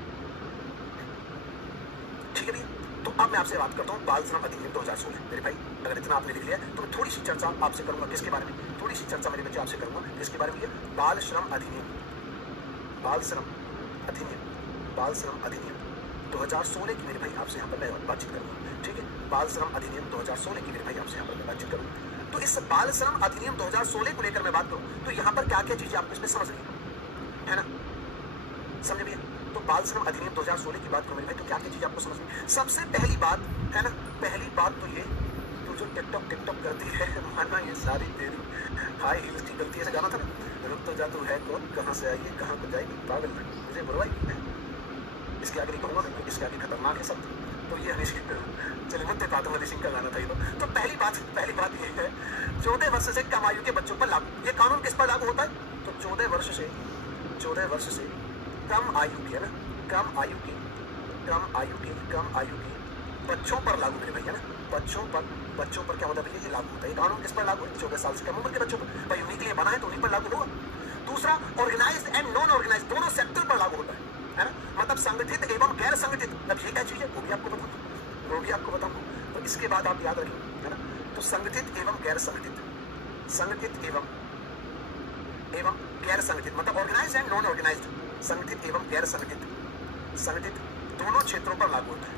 ठीक है भैया। तो अब मैं आपसे बात करता हूँ बाल श्रम अधिनियम 2016 मेरे भाई, अगर इतना आपने लिख लिया तो मैं थोड़ी सी चर्चा आपसे करूंगा किसके बारे में, थोड़ी सी चर्चा मेरे बच्चे आपसे करूंगा किसके बारे में, बाल श्रम अधिनियम, बाल श्रम अधिनियम, बाल श्रम अधिनियम 2016 की मेरे भाई आपसे यहाँ पर मैं बातचीत करूंगा, ठीक है, बाल श्रम अधिनियम 2016 की मेरे भाई आपसे यहाँ पर मैं बातचीत करूंगा। तो इस बाल श्रम अधिनियम 2016 को लेकर मैं बात करूँ तो यहाँ पर क्या क्या चीजें आपको इसमें समझ रही है ना, समझ भैया। तो बाल श्रम अधिनियम 2016 की बात करूं मेरे भाई तो क्या क्या चीज आपको समझ में, सबसे पहली बात है ना, पहली बात तो ये तो जो टिकटॉक करती है माना ये सारी तेरी हाई हील्स की गलती से गाना था ना, रुक तो जा तू है कौन, कहाँ से आई है कहाँ को जाएगी पागल में, मुझे बुलवाई है, इसके आगे नहीं कहूँगा मैं, इसके आगे खतरनाक है सब। तो ये हनी सिंह, चलिए मुद्दे बात हनी सिंह का गाना था ये तो पहली बात ये है 14 वर्ष से कम आयु के बच्चों पर लागू, ये कानून किस पर लागू होता है, तो 14 वर्ष से कम आयु के है ना, कम आयु के बच्चों पर लागू मेरे भैया ना, बच्चों पर क्या होता है भैया, ये लागू होता है, ये कानून किस पर लागू है, 14 साल से कम उम्र के बच्चों पर, भाई उन्हीं के लिए बना है तो उन्हीं पर लागू होगा। दूसरा ऑर्गेनाइज्ड एंड नॉन ऑर्गेनाइज्ड दोनों सेक्टर पर लागू होता है ना, मतलब संगठित एवं गैर संगठित, अब ये क्या चीज है वो भी आपको बताऊंगा, तो इसके बाद आप याद रखें है ना, तो संगठित एवं गैर संगठित, संगठित एवं गैर संगठित मतलब ऑर्गेनाइज्ड एंड नॉन ऑर्गेनाइज्ड, संगठित एवं गैर संगठित दोनों क्षेत्रों पर लागू होता है,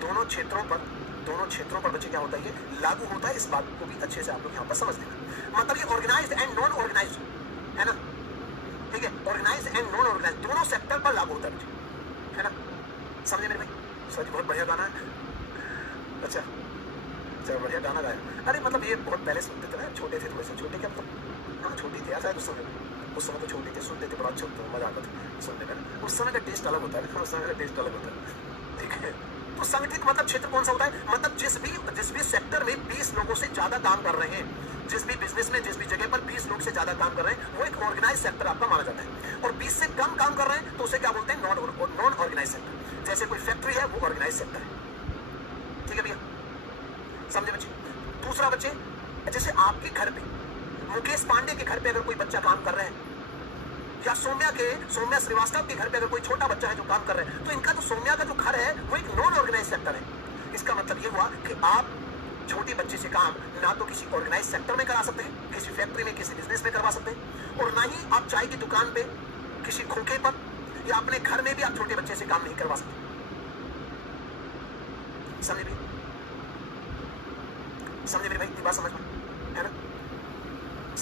दोनों क्षेत्रों पर बच्चे क्या होता है ये लागू होता है, इस बात को भी अच्छे से आप लोग यहाँ पर समझ लेना, मतलब ये ऑर्गेनाइज्ड एंड नॉन ऑर्गेनाइज्ड है ना, ठीक है, ऑर्गेनाइज्ड एंड नॉन ऑर्गेनाइज्ड दोनों सेक्टर पर लागू होता है ना, समझे मेरे भाई। सर जी बहुत बढ़िया गाना है, अच्छा बढ़िया गाना गाया, अरे मतलब ये बहुत पहले सुनते थे ना, छोटे थे थोड़े से, छोटे क्या मतलब हाँ छोटी थी यार उस समय तो छोटे थे, सुनते थे बड़ा अच्छा होता मजा आता था सुनने का, उस समय का टेस्ट अलग होता है, उस समय का टेस्ट अलग होता है, ठीक है। तो संगठित मतलब क्षेत्र कौन सा होता है, मतलब जिस भी सेक्टर में 20 लोगों से ज्यादा काम कर रहे हैं, जिस भी बिजनेस में जिस भी जगह पर 20 लोग से ज्यादा काम कर रहे हैं वो एक ऑर्गेनाइज सेक्टर आपका माना जाता है, और 20 से कम काम कर रहे हैं तो उसे क्या बोलते हैं, नॉन ऑर्गेनाइज सेक्टर, जैसे कोई फैक्ट्री है वो ऑर्गेनाइज सेक्टर है, ठीक है भैया, समझे बच्चे। दूसरा बच्चे जैसे आपके घर पे मुकेश पांडे के घर पे अगर कोई बच्चा काम कर रहे हैं, या सौम्या श्रीवास्तव के घर पे अगर कोई छोटा बच्चा है जो काम कर रहे हैं, तो इनका जो सौम्या का जो घर है वो एक नॉन ऑर्गेनाइज सेक्टर है। इसका मतलब ये हुआ कि आप छोटे बच्चे से काम ना तो किसी ऑर्गेनाइज सेक्टर में करा सकते हैं, किसी फैक्ट्री में किसी बिजनेस में करवा सकते हैं, और ना ही आप चाय की दुकान पे किसी खोखे पर या अपने घर में भी आप छोटे बच्चे से काम नहीं करवा सकते, समझे मेरे भाई, इतनी बात समझ में है ना,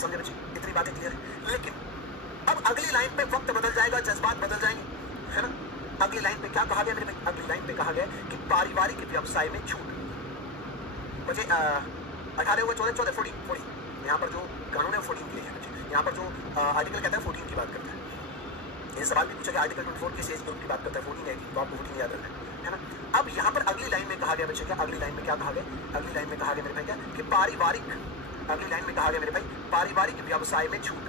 समझे बच्चे, इतनी बातें क्लियर है। लेकिन अब अगली लाइन पे वक्त बदल जाएगा, जज्बात बदल जाएंगे, है ना। अगली लाइन पे क्या कहा गया मेरे भाई, अगली लाइन पे कहा गया कि पारिवारिक व्यवसाय में छूट, बच्चे 18 होगा 14 14 यहाँ पर जो कानून है 14 के लिए है बच्चे, यहाँ पर जो आर्टिकल कहता है 14 की बात करता है, ये सवाल भी पूछा गया आर्टिकल 24 किस एज ग्रुप की बात करता है, 14 है तो आपको 14 याद रखना है ना। अब यहाँ पर अगली लाइन में कहा गया बच्चे, क्या अगली लाइन में क्या कहा गया, अगली लाइन में कहा गया मेरे भाई क्या कि अगली लाइन में कहा गया मेरे भाई पारिवारिक व्यवसाय में छूट,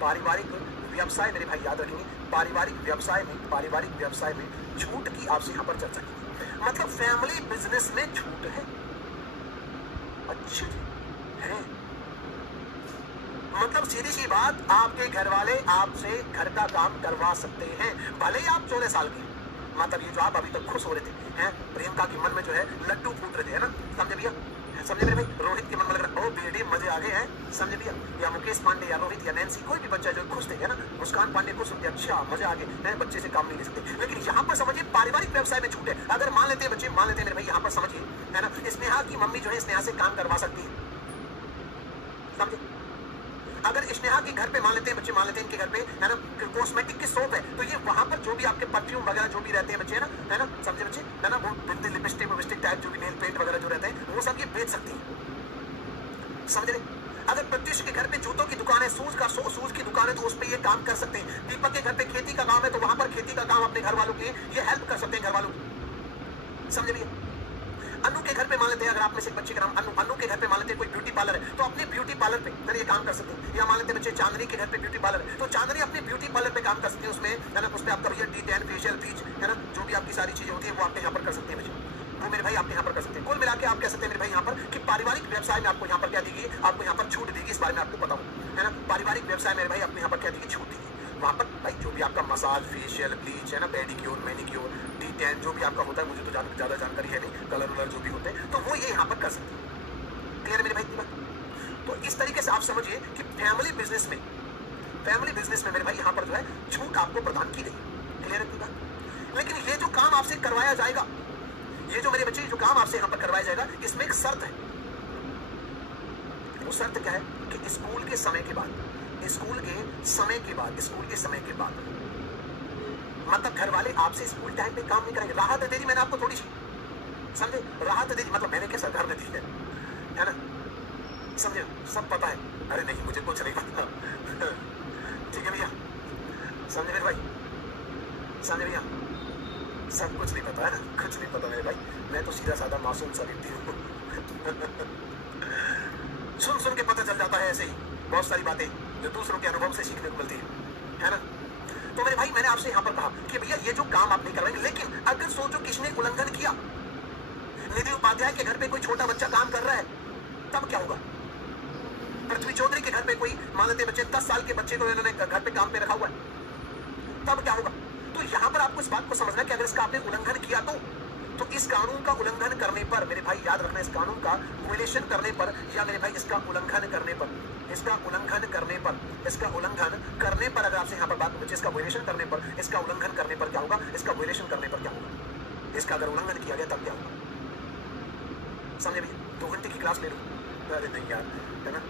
पारिवारिक व्यवसाय मेरे भाई याद रखेंगे, पारिवारिक व्यवसाय में छूट की आपसे यहाँ पर चर्चा की, मतलब फैमिली बिजनेस में छूट है, अच्छी है, मतलब सीधी सी बात आपके घर वाले आपसे घर का काम करवा सकते हैं, भले ही आप 14 साल के, मतलब ये जो आप अभी तक खुश हो रहे थे है, प्रियंका के मन में जो है लड्डू फूट रहे थे, है ना, समझे भैया, समझे मेरे भाई। रोहित के मन में लग रहा ओ बेटे मजे आ गए हैं, समझे भैया। या मुकेश पांडे या रोहित या नैन्सी, कोई भी बच्चा जो खुश थे, है ना, मुस्कान पांडे खुश होते, अच्छा मजे आ गए हैं, बच्चे से काम नहीं ले सकते। लेकिन यहाँ पर समझिए पारिवारिक व्यवसाय में छूट है। अगर मान लेते हैं बच्चे, मान लेते हैं मेरे भाई, यहाँ पर समझिए, है ना, स्नेहा की मम्मी जो है स्नेहा से काम करवा सकती है, समझे। अगर स्नेहा के घर पे मान लेते हैं बच्चे, मान लेते हैं इनके घर पे, है ना, कॉस्मेटिक की शॉप है, तो ये वहां पर जो भी आपके परफ्यूम वगैरह जो भी रहते हैं बच्चे, है ना, समझे बच्चे, है ना, वो बिंदी लिपस्टिक विपस्टिक टाइप जो भी नेल पेंट वगैरह जो रहते हैं, वो सब ये बेच सकती है, समझ रहे। अगर प्रत्युष के घर पे जूतों की दुकान है, शूज की दुकान है, तो उस पे ये काम कर सकते हैं। दीपक के घर पे खेती का काम है, तो वहां पर खेती का काम अपने घर वालों के ये हेल्प कर सकते हैं, घर वालों की, समझ रही है। अनु के घर पे मान लेते हैं, अगर आप में से एक बच्चे का नाम अनु के घर पे मान लेते हैं कोई ब्यूटी पार्लर है, तो अपने ब्यूटी पार्लर पे ये काम कर सकते हैं। या मान लेते हैं बच्चे चांदनी के घर पे ब्यूटी पार्लर है, तो चांदनी अपने ब्यूटी पार्लर पे काम कर सकते हैं, उसमें, है ना, उसमें आपका भैया D10 फेशियल ब्लीच, है ना, जो भी आपकी सारी चीजें होती है वो आप यहाँ पर कर सकते हैं बच्चे, वो मेरे भाई आप यहाँ पर कर सकते हैं। कुल मिला के आप कह सकते हैं मेरे भाई यहाँ पर कि पारिवारिक व्यवसाय में आपको यहाँ पर क्या देगी, आपको यहाँ पर छूट देगी, इस बारे में आपको पता हो, है ना। पारिवारिक व्यवसाय मेरे भाई आपको यहाँ पर क्या देगी, छूट देगी। वहां पर भाई जो भी आपका मसाज, फेशियल, ब्लीच, है ना, पेडिक्योर, मैनिक्योर, D10 जो भी आपका होता है, मुझे तो ज्यादा जानकारी है नहीं, कलर वलर जो भी होते हैं, तो वो ये यहाँ पर कर सकते हैं। क्लियर मेरे भाई। तो इस तरीके से आप समझिए कि फैमिली बिजनेस में मेरे भाई यहाँ पर जो है छूट आपको प्रदान की गई। क्लियर है बात। लेकिन ये जो काम आपसे करवाया जाएगा, ये जो मेरे बच्चे जो काम आपसे यहाँ पर करवाया जाएगा, इसमें एक शर्त है। वो शर्त क्या है कि स्कूल के समय के बाद, मतलब घर वाले आपसे स्कूल टाइम पे काम नहीं करेंगे। राहत दे दी मैंने आपको थोड़ी सी, समझे, राहत दे दी, मतलब मैंने क्या सरकार ने दी है ना, समझे, सब पता है। अरे नहीं मुझे कुछ नहीं पता, ठीक है भैया, समझे मेरे भाई, समझे भैया, सब कुछ नहीं पता है ना, कुछ नहीं पता मेरे भाई, मैं तो सीधा साधा मासूम सा व्यक्ति हूँ। सुन के पता चल जाता है ऐसे ही बहुत सारी बातें जो दूसरों के अनुभव से सीखने को मिलती है ना। तो मेरे भाई मैंने आपसे यहाँ पर कहा कि भैया ये जो काम आप नहीं कर रहे, लेकिन अगर सोचो किसने उल्लंघन किया, निधि उपाध्याय के घर पे कोई छोटा बच्चा काम कर रहा है, तब क्या होगा। पृथ्वी चौधरी के घर पे कोई मान लेते बच्चे 10 साल के बच्चे को इन्होंने घर पे काम पे रखा हुआ है, तब क्या होगा। तो यहाँ पर आपको इस बात को समझना कि अगर इसका आपने उल्लंघन किया तो इस कानून का उल्लंघन करने पर मेरे भाई याद रखना, इस कानून का वायलेशन करने पर, या मेरे भाई इसका उल्लंघन करने पर अगर आपसे यहाँ पर बात पूछे, इसका वायलेशन करने पर, इसका उल्लंघन करने पर क्या होगा, इसका वायलेशन करने पर क्या होगा, इसका अगर उल्लंघन किया गया तब क्या होगा, समझे भैया। 2 घंटे की क्लास ले लो, अरे नहीं यार, है ना,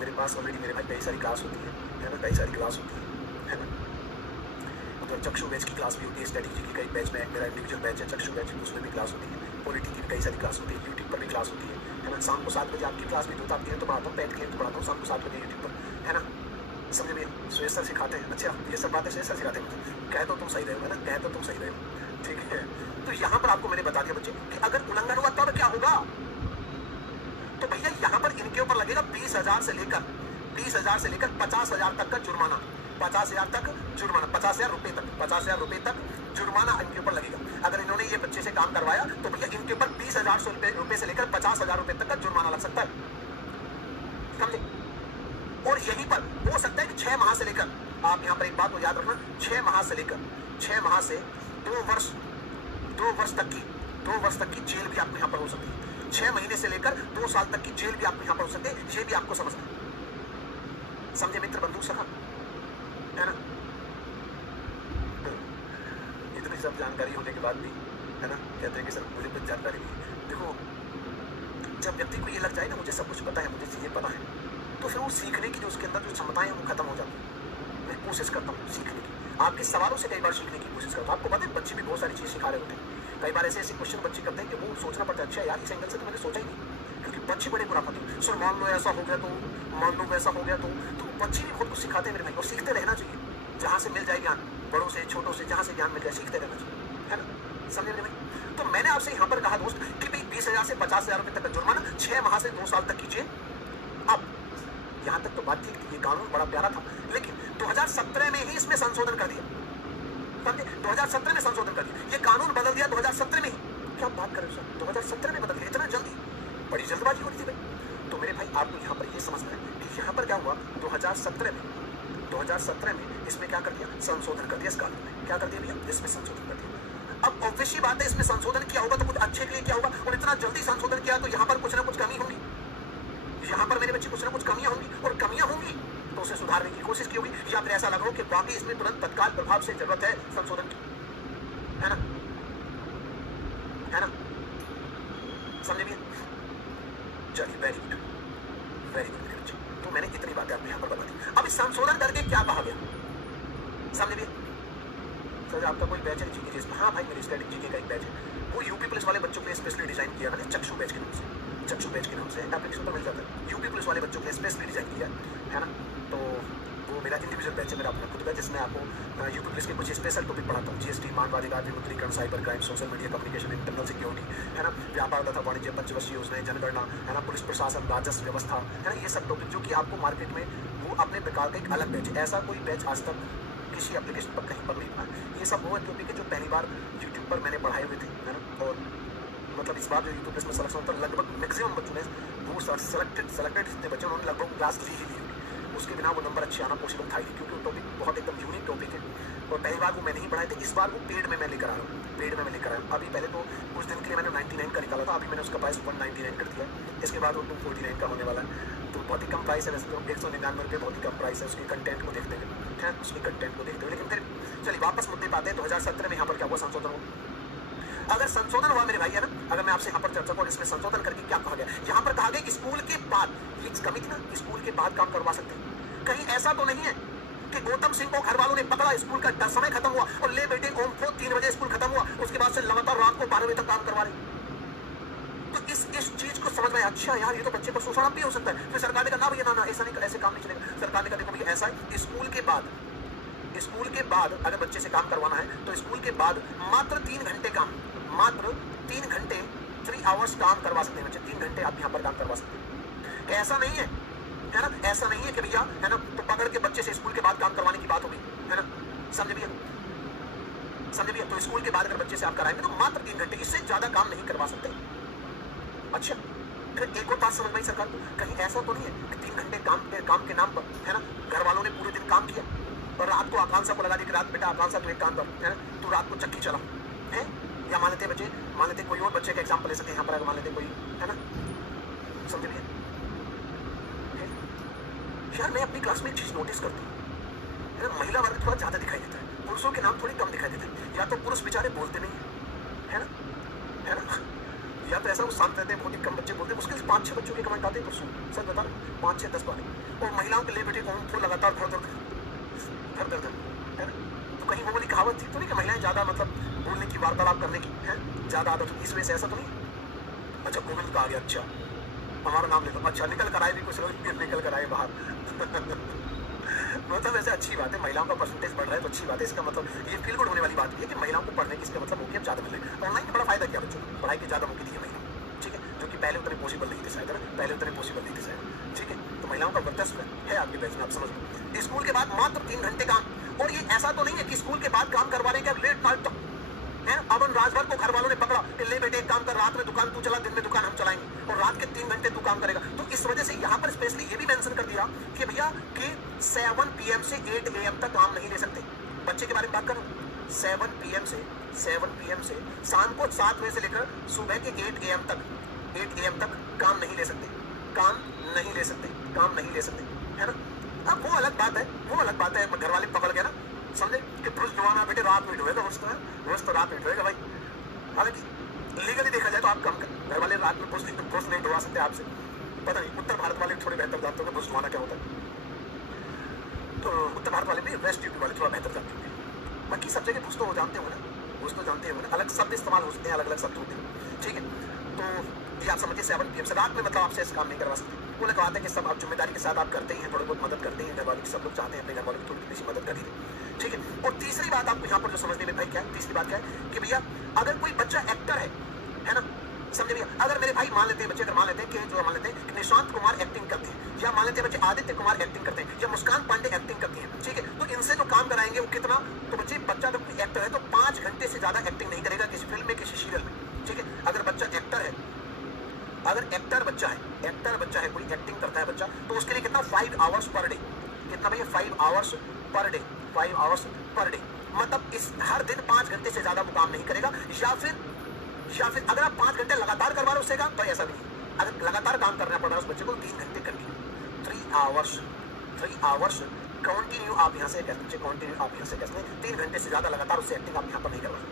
मेरे पास ऑलरेडी मेरे भाई कई सारी क्लास होती है ना, कई सारी क्लास होती है ना। तो चक्षु बैच की क्लास भी होती है, स्ट्रेटेजी की कई बैच में, मेरा इंडिविजुअल बैच है चक्षु बैच, उसमें भी क्लास होती है, पॉलिटी की भी कई सारी क्लास होती है, यूट्यूब पर भी क्लास होती है ना। शाम को 7 बजे आपकी क्लास भी होता है, तो पढ़ाता हूँ, बैठ के पढ़ाता हूँ शाम को 7 बजे यूट्यूब पर, है ना, समझे भैया। सुरेश सर सिखाते हैं, अच्छा ये सब बातें सुरेश सर सिखाते हैं मुझे, कह तो तुम सही रहे हो, है ना, कह तो तुम सही रहे हो, ठीक है। तो यहाँ पर आपको मैंने बता दिया बच्चे कि अगर उल्लंघन हुआ तब क्या होगा। तो भैया यहाँ पर इनके ऊपर लगेगा 20,000 से लेकर 50,000 तक का जुर्माना, 50,000 तक जुर्माना, 50,000 रुपए तक, 50,000 रुपए तक जुर्माना इनके ऊपर लगेगा। अगर इन्होंने ये बच्चे से काम करवाया तो भैया इनके ऊपर 20,000 रुपए से लेकर 50,000 रुपए तक का जुर्माना लग सकता है, समझे। और यहीं पर हो सकता है कि 6 माह से लेकर, आप यहाँ पर एक बात को याद रखना, 6 माह से लेकर 6 माह से 2 वर्ष तक की जेल भी आपको यहाँ पर हो सकती है। 6 महीने से लेकर 2 साल तक की जेल भी आपको यहाँ पर हो सकती है, ये भी आपको समझना है, समझे मित्र, बंधु सखा, है ना। इतनी सब जानकारी होने के बाद भी, है ना, कहते हैं कि सर मुझे कुछ जानकारी नहीं। देखो जब व्यक्ति को ये लग जाए ना मुझे सब कुछ पता है, मुझे ये पता है, तो फिर वो सीखने की जो उसके अंदर जो क्षमताएं हैं वो खत्म हो जाती है। मैं कोशिश करता हूँ सीखने की, आपके सवालों से कई बार सीखने की कोशिश करता हूँ। आपको पता है बच्चे भी बहुत सारी चीज़ सिखा रहे होते हैं, कई बार ऐसे क्वेश्चन बच्चे करते हैं कि वो सोचना पड़ता है, अच्छा यार इस एंगल से तो मैंने सोचा ही नहीं, क्योंकि बच्चे बड़े बुरा पाते हैं। सर मान लो ऐसा हो गया तो, मान लो वैसा हो गया तो बच्चे भी बहुत कुछ सिखाते हैं मेरे भाई, और सीखते रहना चाहिए, जहाँ से मिल जाए ज्ञान, बड़ों से छोटों से जहाँ से ज्ञान मिल जाए सीखते रहना चाहिए, है ना, समझे मेरे भाई। तो मैंने आपसे यहाँ पर कहा दोस्त कि भाई 20,000 से 50,000 रुपए तक का जुर्माना, 6 माह से 2 साल तक की जेल। अब यहाँ तक तो बात ठीक थी, ये कानून बड़ा प्यारा था, लेकिन 2017 में ही इसमें संशोधन कर दिया, समझे, 2017 में संशोधन कर दिया, ये कानून बदल दिया 2017 में ही। क्या बात कर रहे हो सर, 2017 में बदल दिया, इतना जल्दी, बड़ी जल्दबाजी हो रही थी भाई। तो मेरे भाई आपको यहाँ पर ये समझना है कि यहाँ पर क्या हुआ, 2017 में इसमें क्या कर दिया, संशोधन कर दिया, इस कानून में क्या कर दिया भैया, इसमें संशोधन कर दिया। अब ऑब्वियस ही बात है, इसमें संशोधन किया होगा तो कुछ अच्छे के लिए किया होगा, और इतना जल्दी संशोधन किया तो यहाँ पर कुछ ना कुछ कमी होगी, यहाँ पर मेरे बच्चे कुछ ना कुछ कमियां होंगी, और कमियां होंगी तो उसे सुधारने की कोशिश की होगी, या फिर ऐसा लगा हो कि वाकई इसमें तुरंत तत्काल प्रभाव से जरूरत है संशोधन की, है ना, है ना, समझे भैया? चलिए, वेरी गुड, वेरी गुड मेरे बच्चे। तो मैंने इतनी बातें आपको यहाँ पर बता दी। अब इस संशोधन करके क्या कहा गया, समझे भैया? सर आपका कोई बैच है जीके जिसमें? हाँ भाई, मेरे स्टैटिक जीके का एक बैच है, वो यूपी पुलिस वाले बच्चों के लिए स्पेशली डिजाइन किया मैंने, चक्षु बैच के नाम से, चक्षु बैच के नाम से एप्लीकेशन पर मिल जाता है, यूपी पुलिस वाले बच्चों के लिए स्पेशली डिजाइन किया है ना। तो वो मेरा इंडिविजुअल बैच है, मेरा अपना खुद का, जिसमें आपको यूपी पुलिस के कुछ स्पेशल टॉपिक पढ़ाता हूँ, जीएसटी, मानवाधिकार, विमुद्रीकरण, cyber crime, social media communication, internal security, है ना, व्यापार तथा वाणिज्य, पंचवर्षीय योजनाएं, जनगणना, है ना, पुलिस प्रशासन, राजस्व व्यवस्था, है ना, ये सब टॉपिक जो कि आपको मार्केट में वो अपने प्रकार का एक अलग बैच, ऐसा कोई बैच आज तक किसी एप्लीकेशन पर कहीं पर नहीं था। ये सब वो टॉपिक है जो पहली बार यूट्यूब पर मैंने पढ़ाए हुए थे, है ना, और मतलब इस बार जो यूट्यूब में सिलेक्शन पर लगभग मैक्सिमम बच्चों ने वो सेलेक्टेड जितने बच्चे उन्होंने लगभग क्लास ली ही ली होगी, उसके बिना वो नंबर अच्छे आना पॉसिबल था ही, क्योंकि वो टॉपिक बहुत एकदम यूनिक टॉपिक है, और पहली बार वो मैंने ही पढ़ाए थे, इस बार वो पेड में मैं लेकर आ रहा हूँ, पेड में मैं लेकर आया हूँ। अभी पहले तो कुछ दिन के लिए मैंने 99 का निकाला था, अभी मैंने उसका प्राइस 199 कर दिया, इसके बाद वो 249 का होने वाला है, तो बहुत ही कम प्राइस है, वैसे तो 199 रुपये बहुत ही कम प्राइस है, उसके कंटेंट को देखते हुए, है उसके कंटेंट को देखते हुए। लेकिन फिर चलिए वापस मुद्दे पे आते हैं, 2017 में यहाँ पर क्या हुआ, संशोधन हुआ। अगर संशोधन हुआ मेरे भाई, है ना, अगर मैं आपसे यहाँ पर चर्चा करूँ इसमें संशोधन करके क्या कहा गया, यहाँ पर कहा गया कि स्कूल के बाद, ये कमी थी ना, स्कूल के बाद काम करवा सकते हैं, कहीं ऐसा तो नहीं है कि गौतम सिंह को घर वालों ने पकड़ा, स्कूल का समय खत्म हुआ और ले बेटे ओम को 3 बजे स्कूल खत्म हुआ, उसके बाद से लगातार रात को 12 बजे तक काम करवा रहे। तो इस चीज को समझ में, अच्छा यार ये तो बच्चे पर शोषण भी हो सकता है, फिर सरकार ने कहा ना भैया ना, ऐसा नहीं, ऐसे काम नहीं चलेगा। सरकार ने कहा देखो भैया ऐसा है, स्कूल के बाद अगर बच्चे से काम करवाना है तो स्कूल के बाद मात्र 3 घंटे काम, मात्र 3 घंटे 3 आवर्स काम करवा सकते हैं बच्चे, 3 घंटे आप यहाँ पर काम करवा सकते हैं। ऐसा नहीं है, है ना, ऐसा नहीं है कि भैया, है ना, तो पकड़ के बच्चे से स्कूल के बाद काम करवाने की बात होगी, है ना, समझे भैया, समझे भैया? तो स्कूल के बाद अगर बच्चे से आप कराएंगे तो मात्र 3 घंटे, इससे ज्यादा काम नहीं करवा सकते। अच्छा, फिर एक और बात समझ में सरकार को, कहीं ऐसा तो नहीं है कि 3 घंटे काम के नाम पर, है ना, घर वालों ने पूरे दिन काम किया और रात को आकांक्षा को लगा दी कि रात बेटा आकांक्षा तू एक काम कर, है ना, तू रात को चक्की चला, है, या मान लेते बच्चे, मान लेते कोई और बच्चे का एग्जाम्पल ले सकते हैं यहाँ पर, मान लेते कोई, है ना, समझे भैया? यार मैं अपनी क्लास में एक चीज नोटिस करती हूँ, है ना, महिला वर्ग थोड़ा ज्यादा दिखाई देता है, पुरुषों के नाम थोड़ी कम दिखाई देते हैं, या तो पुरुष बेचारे बोलते नहीं है ना, है ना, या तो ऐसा वो शांत रहते हैं, बहुत ही कम बच्चे बोलते हैं, मुश्किल से 5-6 बच्चों के कमेंट आते हैं, तो सच बता रहा 5-6-10 बार, और महिलाओं के लिए बेटे को लगातार धर धर, है ना। तो कहीं वो वाली कहावत थी तो नहीं कि महिलाएं ज्यादा मतलब बोलने की, वार्तालाप करने की, है ज्यादा आदत, इस वजह से ऐसा तो नहीं। अच्छा गोविंद का आ गया, अच्छा हमारा नाम ले लो, अच्छा निकल कर आए भी कुछ लोग, फिर निकल कर आए बाहर मतलब वैसे अच्छी बात है, महिलाओं का परसेंटेज बढ़ रहा है तो अच्छी बात है, इसका मतलब ये फील गुड होने वाली बात भी है कि महिलाओं को पढ़ने की, इसका मतलब मौके अब ज्यादा मिल रहे हैं। ऑनलाइन का बड़ा फायदा किया बच्चों को, पढ़ाई के ज्यादा मौके दिए महिलाओं, ठीक है, जो कि पहले उतने पॉसिबल नहीं थे शायद, है ना, पहले उतने पॉसिबल नहीं थे शायद, ठीक है। तो महिलाओं का वर्चस्व है आपके बैच में, आप समझ लो। स्कूल के बाद मात्र 3 घंटे काम, और ये ऐसा तो नहीं है कि स्कूल के बाद काम करवा रहे हैं लेट नाइट तक, है। अब राजभर को घर वालों ने पकड़ा कि ले बेटे एक काम कर, रात में दुकान तू चला, दिन में दुकान हम चलाएंगे, और रात के 3 घंटे तू काम करेगा। तो इस वजह से यहाँ पर स्पेशली ये भी मेंशन कर दिया कि भैया कि 7 PM से 8 AM तक काम नहीं ले सकते। बच्चे के बारे में बात करूं, 7 PM से शाम को 7 बजे से लेकर सुबह के 8 AM तक काम नहीं ले सकते, काम नहीं ले सकते, है ना। अब वो अलग बात है, घर वाले पकड़ के ना, समझे कि पुरुष डुबाना बेटे रात में डुबेगा, रोज तो रात में डुबेगा भाई। हालांकि लीगली देखा जाए तो आप कम घर वाले रात में पुरुष नहीं डुबा सकते आपसे, पता नहीं उत्तर भारत वाले थोड़े बेहतर जानते होंगे पुरुष डुबाना क्या होता है, तो उत्तर भारत वाले भी वेस्ट यूपी वाले थोड़ा बेहतर जानते होंगे, बाकी सब जगह पुरुष तो जानते होंगे ना, अलग शब्द इस्तेमाल हो सकते हैं, अलग शब्द होते हैं, ठीक है। तो ये आप समझिए 7 PM से रात में मतलब आपसे ऐसे काम नहीं करवा सकते। वो लोग कहते हैं कि सब आप जिम्मेदारी के साथ आप करते ही हैं, थोड़ी बहुत मदद करते हैं, घर वालों की सब लोग चाहते हैं अपने घर वालों की थोड़ी सी मदद करिए, ठीक है। और तीसरी बात आपको यहाँ पर जो समझने में भाई क्या है, तीसरी बात क्या है कि भैया अगर कोई बच्चा एक्टर है ना, समझे भैया, अगर मेरे भाई मान लेते हैं बच्चे, अगर मान लेते हैं कि जो मान लेते हैं निशांत कुमार एक्टिंग करते हैं, या मान लेते हैं बच्चे आदित्य कुमार एक्टिंग करते हैं, या मुस्कान पांडे एक्टिंग करती है, ठीक है, तो इनसे जो काम कराएंगे वो कितना, तो बच्चा अगर कोई एक्टर है तो 5 घंटे से ज्यादा एक्टिंग नहीं करेगा किसी फिल्म में, किसी सीरियल में, ठीक है। अगर बच्चा एक्टर है, अगर एक्टर बच्चा है, कोई एक्टिंग करता है बच्चा, तो उसके लिए कितना 5 आवर्स पर डे, कितना भैया 5 hours per day, 5 hours per day, मतलब इस हर दिन 5 घंटे से ज्यादा वो काम नहीं करेगा, या फिर अगर आप 5 घंटे लगातार करवा रहे उससे काम, तो ऐसा नहीं। अगर लगातार काम करना पड़ रहा है उस बच्चे को 3 घंटे कंटिन्यू, 3 आवर्स कंटिन्यू आप यहाँ से कंटिन्यू आप यहाँ से कैसे 3 घंटे से ज्यादा लगातार उससे एक्टिंग आप यहाँ पर नहीं करवाएं।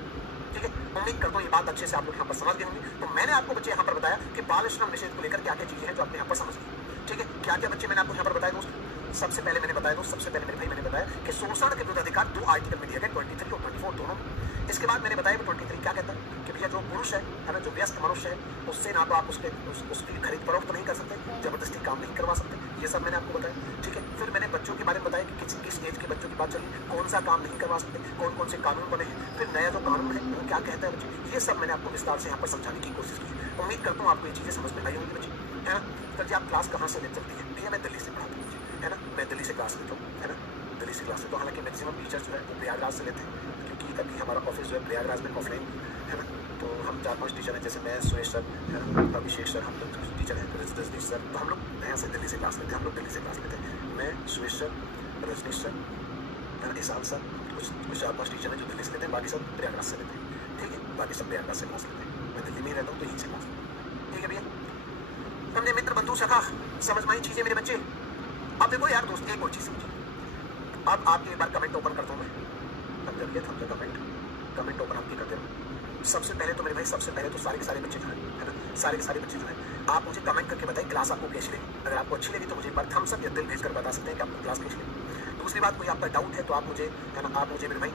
ठीक है, उम्मीद करता हूँ ये बात अच्छे से आप लोग यहाँ पर समझ गए होंगे। तो मैंने आपको बच्चे यहाँ पर बताया कि बाल श्रम निषेध को लेकर क्या क्या चीजें हैं जो आपने यहाँ पर समझ ली। ठीक है, क्या क्या बच्चे मैंने आपको यहाँ पर बताया दोस्त। सबसे पहले मैंने बताया दोस्त, सबसे पहले मेरे भाई मैंने बताया कि शोषण के विरुद्ध अधिकार 2 आर्टिकल में दिया गया, 23 और 24 दोनों। इसके बाद मैंने बताया कि 23 क्या कहता है कि भैया जो पुरुष है ना, जो व्यस्त मनुष्य है, उससे ना तो आप उसकी खरीद फरोख्त नहीं कर सकते, जबरदस्ती काम नहीं करवा सकते, ये सब मैंने आपको बताया। ठीक है, फिर मैंने बच्चों के बारे में बताया कि किस एज के बच्चों की बात चली, कौन सा काम नहीं करवा सकते, कौन कौन से कानून बने हैं, फिर नया जो कानून है वो क्या कहता है बच्चे, ये सब मैंने आपको विस्तार से यहाँ पर समझाने की कोशिश की। उम्मीद करता हूँ आपको ये चीजें समझ में आई होंगी बच्चे, है ना। तो जी आप क्लास कहाँ से ले चलती है? भैया मैं दिल्ली से पढ़ाता हूँ, है ना, मैं दिल्ली से क्लास लेता हूँ, है ना, दिल्ली से क्लास लेता हूँ। हालांकि मैक्सिमम टीचर जो है वो प्रयागराज से लेते हैं, क्योंकि तभी हमारा ऑफिस जो है प्रयागराज में ऑफलाइन, है ना। तो हम 4-5 टीचर हैं, जैसे मैं, सुरेश सर, है ना, अभिषेक सर, हम लोग टीचर हैं, रजनीश सर। तो हम लोग यहाँ से दिल्ली से क्लास लेते हैं, हम लोग दिल्ली से क्लास लेते हैं। मैं, Suresh sir, Rajneesh sir, Ishan sir, कुछ 4-5 टीचर हैं जो दिल्ली से लेते हैं, बाकी सब प्रयागराज से लेते हैं। ठीक है, बाकी सब प्रयागराज से क्लास लेते हैं, मैं दिल्ली में ही रहता हूँ तो यहीं से क्लास लेता हूँ। ठीक है भैया, हमने मित्र बंधु सखा समझ में आई चीजें मेरे बच्चे। अब देखो यार दोस्त, एक और चीज समझिए। अब आपके एक बार कमेंट ओपन करता हूँ मैं, अब जब ये थम जाए कमेंट ओपन आपकी करते रहो। सबसे पहले तो मेरे भाई, सबसे पहले तो सारे के सारे बच्चे जो है ना, सारे के सारे बच्चे जो है, आप मुझे कमेंट करके बताइए क्लास आपको कैसी लगी। अगर आपको अच्छी लगी तो मुझे एक बार थम्स अप या दिल भेजकर बता सकते हैं कि आपको क्लास कैसी लगी। दूसरी बात, कोई आपका डाउट है तो आप मुझे, है ना, आप मुझे मेरे भाई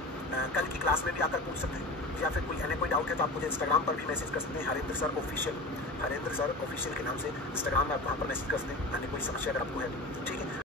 कल की क्लास में भी आकर पूछ सकते हैं, या फिर कोई डाउट है तो आप मुझे इंस्टाग्राम पर भी मैसेज कर सकते हैं, हरेंद्र सर ऑफिशियल के नाम से इंस्टाग्राम में आप वहाँ पर मैसेज कर सकते हैं। अन्य कोई समस्या अगर आपको है, ठीक है।